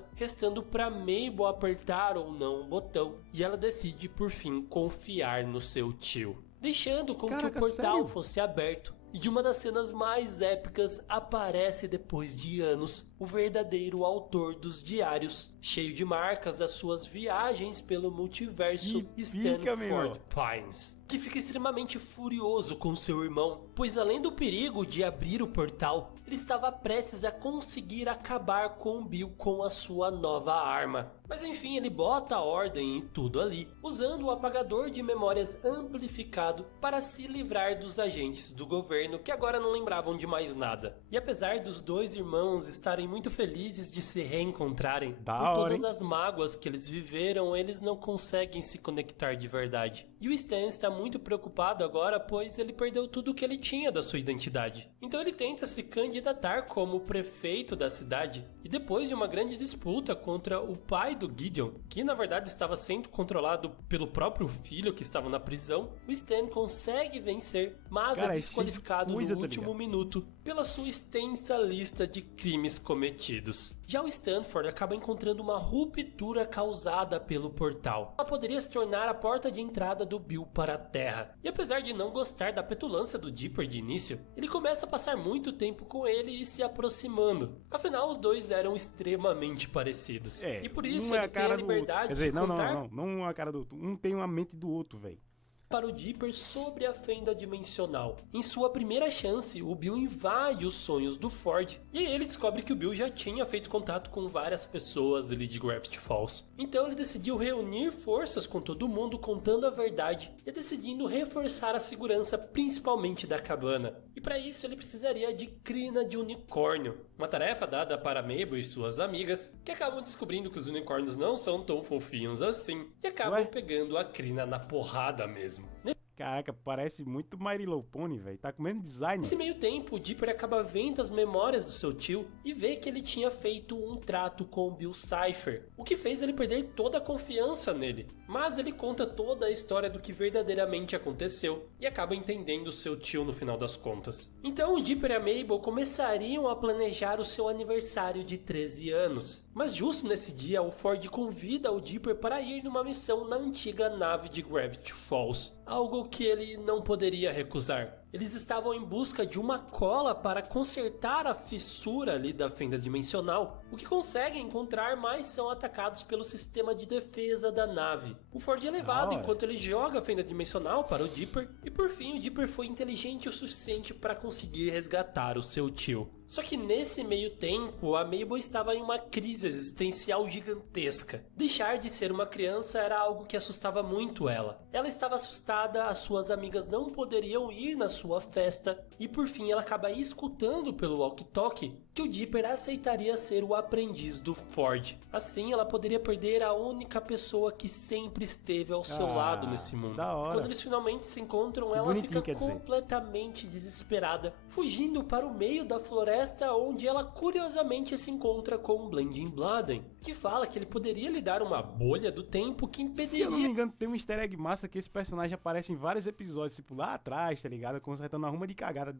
restando para Mabel apertar ou não o botão. E ela decide, por fim, confiar no seu tio, deixando com que o portal fosse aberto. E de uma das cenas mais épicas aparece, depois de anos, o verdadeiro autor dos diários, cheio de marcas das suas viagens pelo multiverso, Stanford Pines, que fica extremamente furioso com seu irmão, pois além do perigo de abrir o portal, ele estava prestes a conseguir acabar com Bill com a sua nova arma. Mas enfim, ele bota a ordem em tudo ali, usando o apagador de memórias amplificado para se livrar dos agentes do governo que agora não lembravam de mais nada. E apesar dos dois irmãos estarem muito felizes de se reencontrarem, por todas as mágoas que eles viveram, eles não conseguem se conectar de verdade. E o Stan está muito preocupado agora, pois ele perdeu tudo o que ele tinha da sua identidade. Então ele tenta se candidatar como prefeito da cidade, e depois de uma grande disputa contra o pai do Gideon, que na verdade estava sendo controlado pelo próprio filho que estava na prisão, o Stan consegue vencer, mas é desqualificado no último minuto pela sua extensa lista de crimes cometidos. Já o Stanford acaba encontrando uma ruptura causada pelo portal. Ela poderia se tornar a porta de entrada do Bill para a Terra. E apesar de não gostar da petulância do Dipper de início, ele começa a passar muito tempo com ele e se aproximando. Afinal, os dois eram extremamente parecidos. E por isso ele tem a liberdade de contar... Não é a cara do outro. Um tem uma mente do outro, velho. Para o Dipper sobre a fenda dimensional. Em sua primeira chance, o Bill invade os sonhos do Ford, e aí ele descobre que o Bill já tinha feito contato com várias pessoas ali de Gravity Falls. Então ele decidiu reunir forças com todo mundo, contando a verdade e decidindo reforçar a segurança, principalmente da cabana. E para isso ele precisaria de crina de unicórnio. Uma tarefa dada para Mabel e suas amigas, que acabam descobrindo que os unicórnios não são tão fofinhos assim e acabam pegando a crina na porrada mesmo. Caraca, parece muito My Little Pony, velho. Tá com o mesmo design. Nesse meio tempo, o Dipper acaba vendo as memórias do seu tio e vê que ele tinha feito um trato com o Bill Cipher, o que fez ele perder toda a confiança nele. Mas ele conta toda a história do que verdadeiramente aconteceu e acaba entendendo seu tio no final das contas. Então o Dipper e a Mabel começariam a planejar o seu aniversário de 13 anos. Mas justo nesse dia, o Ford convida o Dipper para ir numa missão na antiga nave de Gravity Falls, algo que ele não poderia recusar. Eles estavam em busca de uma cola para consertar a fissura ali da fenda dimensional. O que conseguem encontrar, mas são atacados pelo sistema de defesa da nave. O Ford é levado enquanto ele joga a fenda dimensional para o Dipper. E por fim, o Dipper foi inteligente o suficiente para conseguir resgatar o seu tio. Só que nesse meio tempo, a Mabel estava em uma crise existencial gigantesca. Deixar de ser uma criança era algo que assustava muito ela. Ela estava assustada, as suas amigas não poderiam ir na sua festa, e por fim ela acaba escutando pelo walkie-talkie que o Dipper aceitaria ser o aprendiz do Ford. Assim ela poderia perder a única pessoa que sempre esteve ao seu lado nesse mundo. Da hora. Quando eles finalmente se encontram, ela fica completamente desesperada, fugindo para o meio da floresta, onde ela curiosamente se encontra com o Blending Bladen, que fala que ele poderia lhe dar uma bolha do tempo que impediria... Se eu não me engano, tem um easter egg massa que esse personagem aparece em vários episódios, tipo lá atrás, tá ligado? Consertando a ruma de cagada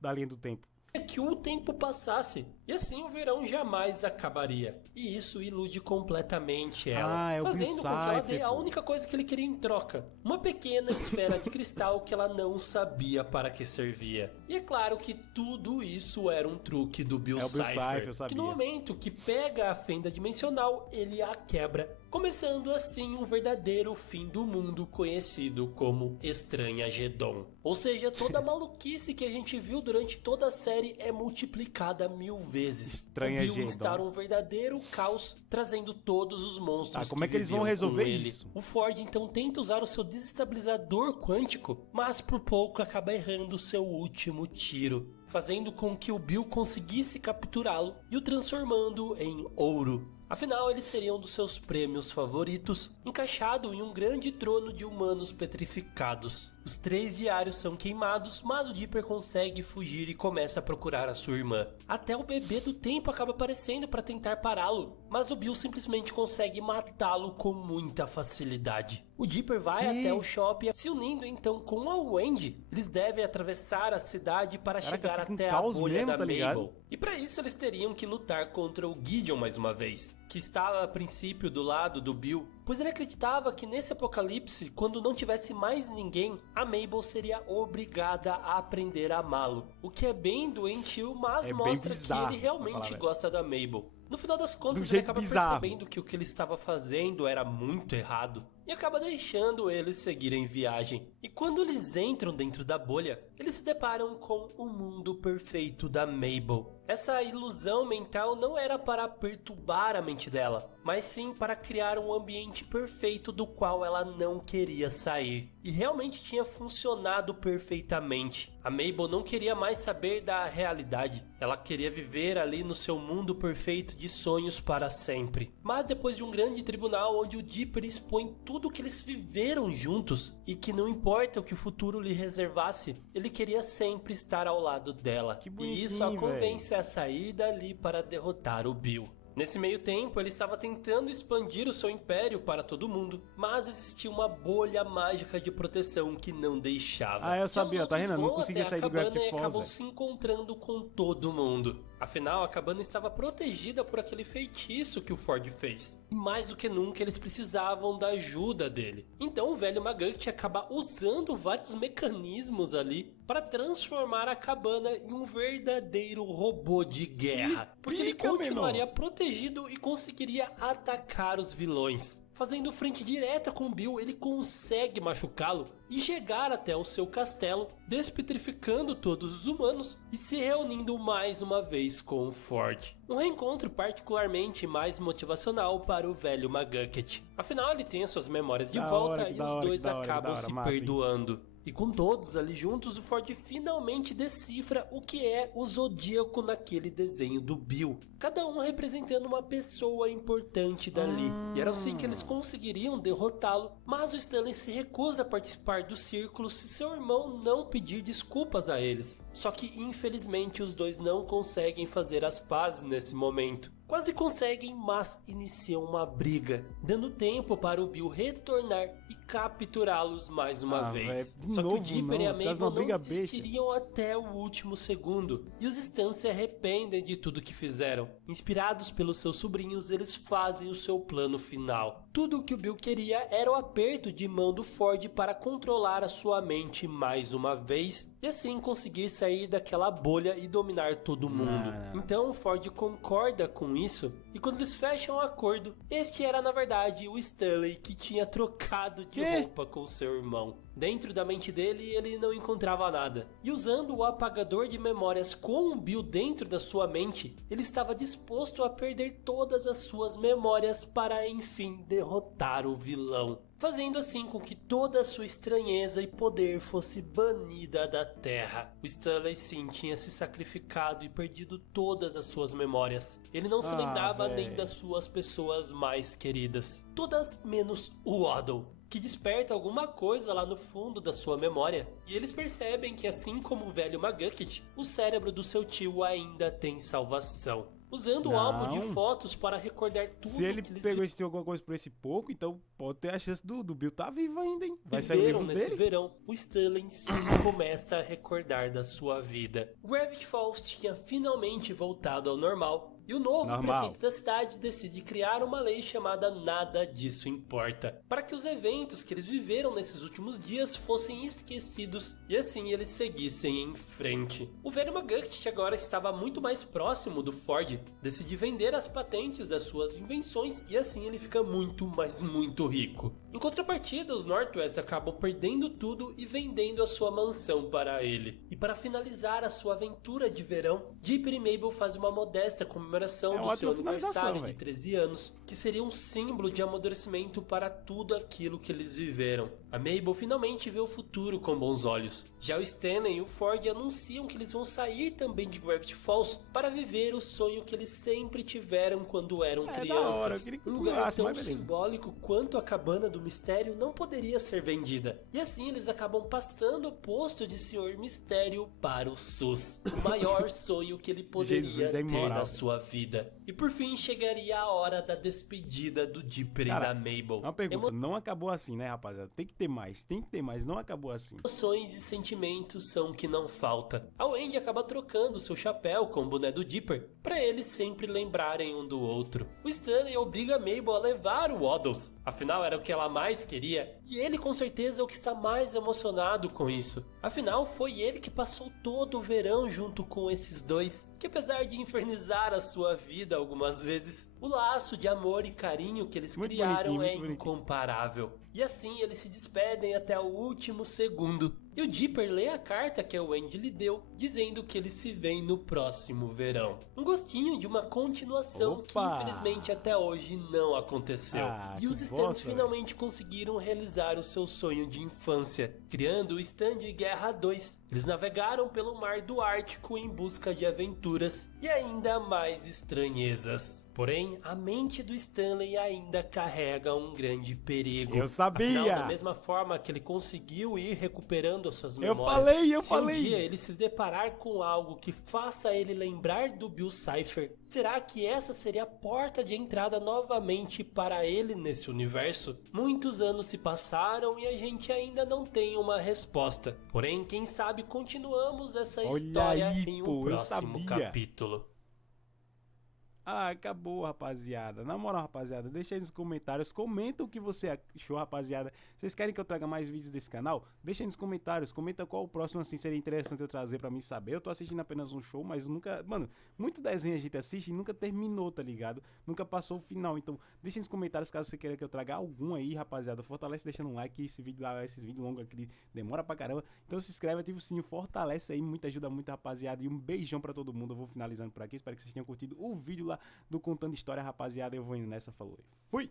da linha do tempo. Que o tempo passasse, e assim o verão jamais acabaria. E isso ilude completamente ela, fazendo com que ela dê a única coisa que ele queria em troca: uma pequena esfera de cristal que ela não sabia para que servia. E é claro que tudo isso era um truque do Bill Cipher, que no momento que pega a fenda dimensional, ele a quebra, começando assim um verdadeiro fim do mundo conhecido como Estranhagedon. Ou seja, toda a maluquice que a gente viu durante toda a série é multiplicada 1000 vezes. O Bill está um verdadeiro caos, trazendo todos os monstros como é que eles vão resolver isso? O Ford então tenta usar o seu desestabilizador quântico, mas por pouco acaba errando seu último tiro, fazendo com que o Bill conseguisse capturá-lo e o transformando em ouro. Afinal, ele seria um dos seus prêmios favoritos, encaixado em um grande trono de humanos petrificados. Os 3 diários são queimados, mas o Dipper consegue fugir e começa a procurar a sua irmã. Até o bebê do tempo acaba aparecendo para tentar pará-lo, mas o Bill simplesmente consegue matá-lo com muita facilidade. O Dipper vai até o shopping, se unindo então com a Wendy. Eles devem atravessar a cidade para chegar até a bolha da Mabel. E para isso eles teriam que lutar contra o Gideon mais uma vez, que estava a princípio do lado do Bill, pois ele acreditava que nesse apocalipse, quando não tivesse mais ninguém, a Mabel seria obrigada a aprender a amá-lo. O que é bem doentio, mas mostra que ele realmente gosta da Mabel. No final das contas, ele acaba percebendo que o que ele estava fazendo era muito errado e acaba deixando eles seguirem viagem. E quando eles entram dentro da bolha, eles se deparam com o mundo perfeito da Mabel. Essa ilusão mental não era para perturbar a mente dela, mas sim para criar um ambiente perfeito do qual ela não queria sair. E realmente tinha funcionado perfeitamente. A Mabel não queria mais saber da realidade. Ela queria viver ali no seu mundo perfeito de sonhos para sempre. Mas depois de um grande tribunal onde o Dipper expõe tudo que eles viveram juntos e que não importa o que o futuro lhe reservasse, ele queria sempre estar ao lado dela. E isso a convence a sair dali para derrotar o Bill. Nesse meio tempo, ele estava tentando expandir o seu império para todo mundo, mas existia uma bolha mágica de proteção que não deixava. Eu sabia, tá vendo? Não conseguia sair do Gravity Falls. E acabam se encontrando com todo mundo. Afinal, a cabana estava protegida por aquele feitiço que o Ford fez. E mais do que nunca, eles precisavam da ajuda dele. Então o velho McGucket acaba usando vários mecanismos ali para transformar a cabana em um verdadeiro robô de guerra. Porque ele continuaria protegido e conseguiria atacar os vilões. Fazendo frente direta com Bill, ele consegue machucá-lo e chegar até o seu castelo, despetrificando todos os humanos e se reunindo mais uma vez com o Ford. Um reencontro particularmente mais motivacional para o velho McGucket. Afinal, ele tem as suas memórias de volta e os dois acabam se perdoando. E com todos ali juntos, o Ford finalmente decifra o que é o Zodíaco naquele desenho do Bill. Cada um representando uma pessoa importante dali. E era assim que eles conseguiriam derrotá-lo, mas o Stanley se recusa a participar do círculo se seu irmão não pedir desculpas a eles. Só que infelizmente os dois não conseguem fazer as pazes nesse momento. Quase conseguem, mas iniciam uma briga, dando tempo para o Bill retornar e capturá-los mais uma vez. Só que o Dipper e a Mabel não desistiriam até o último segundo, e os Stan se arrependem de tudo que fizeram. Inspirados pelos seus sobrinhos, eles fazem o seu plano final. Tudo o que o Bill queria era o aperto de mão do Ford para controlar a sua mente mais uma vez, e assim conseguir sair daquela bolha e dominar todo mundo. Então o Ford concorda com isso, e quando eles fecham o acordo, este era na verdade o Stanley que tinha trocado de roupa com seu irmão. Dentro da mente dele, ele não encontrava nada. E usando o apagador de memórias com o Bill dentro da sua mente, ele estava disposto a perder todas as suas memórias para enfim derrotar o vilão, fazendo assim com que toda a sua estranheza e poder fosse banida da Terra. O Stanley sim tinha se sacrificado e perdido todas as suas memórias. Ele não se lembrava nem das suas pessoas mais queridas. Todas menos o Waddle, que desperta alguma coisa lá no fundo da sua memória. E eles percebem que assim como o velho McGucket, o cérebro do seu tio ainda tem salvação. Usando o álbum de fotos para recordar tudo se ele que eles pegou alguma coisa por esse pouco, então pode ter a chance do Bill tá vivo ainda, hein? Vai sair o livro nesse dele? verão, o Stanley sim começa a recordar da sua vida. Gravity Falls tinha finalmente voltado ao normal. E o novo prefeito da cidade decide criar uma lei chamada Nada Disso Importa, para que os eventos que eles viveram nesses últimos dias fossem esquecidos e assim eles seguissem em frente. O velho McGucket agora estava muito mais próximo do Ford, decide vender as patentes das suas invenções e assim ele fica muito, mas muito rico. Em contrapartida, os Northwest acabam perdendo tudo e vendendo a sua mansão para ele. E para finalizar a sua aventura de verão, Dipper e Mabel fazem uma modesta comemoração do seu aniversário de 13 anos, que seria um símbolo de amadurecimento para tudo aquilo que eles viveram. A Mabel finalmente vê o futuro com bons olhos. Já o Stanley e o Ford anunciam que eles vão sair também de Gravity Falls para viver o sonho que eles sempre tiveram quando eram crianças. Um lugar tão simbólico quanto a cabana do Mistério não poderia ser vendida. E assim eles acabam passando o posto de Senhor Mistério para o SUS. O maior sonho que ele poderia ter na sua vida. E por fim chegaria a hora da despedida do Dipper e da Mabel. Uma pergunta, não acabou assim, né, rapaziada? Tem que ter mais, não acabou assim. Emoções e sentimentos são o que não falta. A Wendy acaba trocando seu chapéu com o boné do Dipper, para eles sempre lembrarem um do outro. O Stanley obriga a Mabel a levar o Waddles, afinal era o que ela mais queria, e ele com certeza é o que está mais emocionado com isso. Afinal foi ele que passou todo o verão junto com esses dois, que apesar de infernizar a sua vida algumas vezes, o laço de amor e carinho que eles criaram é incomparável. E assim eles se despedem até o último segundo. E o Dipper lê a carta que a Wendy lhe deu, dizendo que eles se veem no próximo verão. Um gostinho de uma continuação que infelizmente até hoje não aconteceu. E os Stans finalmente conseguiram realizar o seu sonho de infância, criando o Stand de Guerra 2. Eles navegaram pelo mar do Ártico em busca de aventuras e ainda mais estranhezas. Porém, a mente do Stanley ainda carrega um grande perigo. Eu sabia! Afinal, da mesma forma que ele conseguiu ir recuperando as suas memórias, eu falei! Se um dia ele se deparar com algo que faça ele lembrar do Bill Cipher, será que essa seria a porta de entrada novamente para ele nesse universo? Muitos anos se passaram e a gente ainda não tem uma resposta. Porém, quem sabe continuamos essa história em um próximo capítulo. Acabou, rapaziada. Na moral, rapaziada, deixa aí nos comentários. Comenta o que você achou, rapaziada. Vocês querem que eu traga mais vídeos desse canal? Deixa aí nos comentários. Comenta qual o próximo, assim, seria interessante eu trazer pra mim saber. Eu tô assistindo apenas um show, mas nunca... Mano, muito desenho a gente assiste e nunca terminou, tá ligado? Nunca passou o final. Então, deixa aí nos comentários caso você queira que eu traga algum aí, rapaziada. Fortalece deixando um like. Esse vídeo lá, esses vídeos longos aqui, demora pra caramba. Então se inscreve, ativa o sininho, fortalece aí. Muito ajuda muito, rapaziada. E um beijão pra todo mundo. Eu vou finalizando por aqui. Espero que vocês tenham curtido o vídeo lá do Contando História, rapaziada. Eu vou indo nessa, falou. Fui!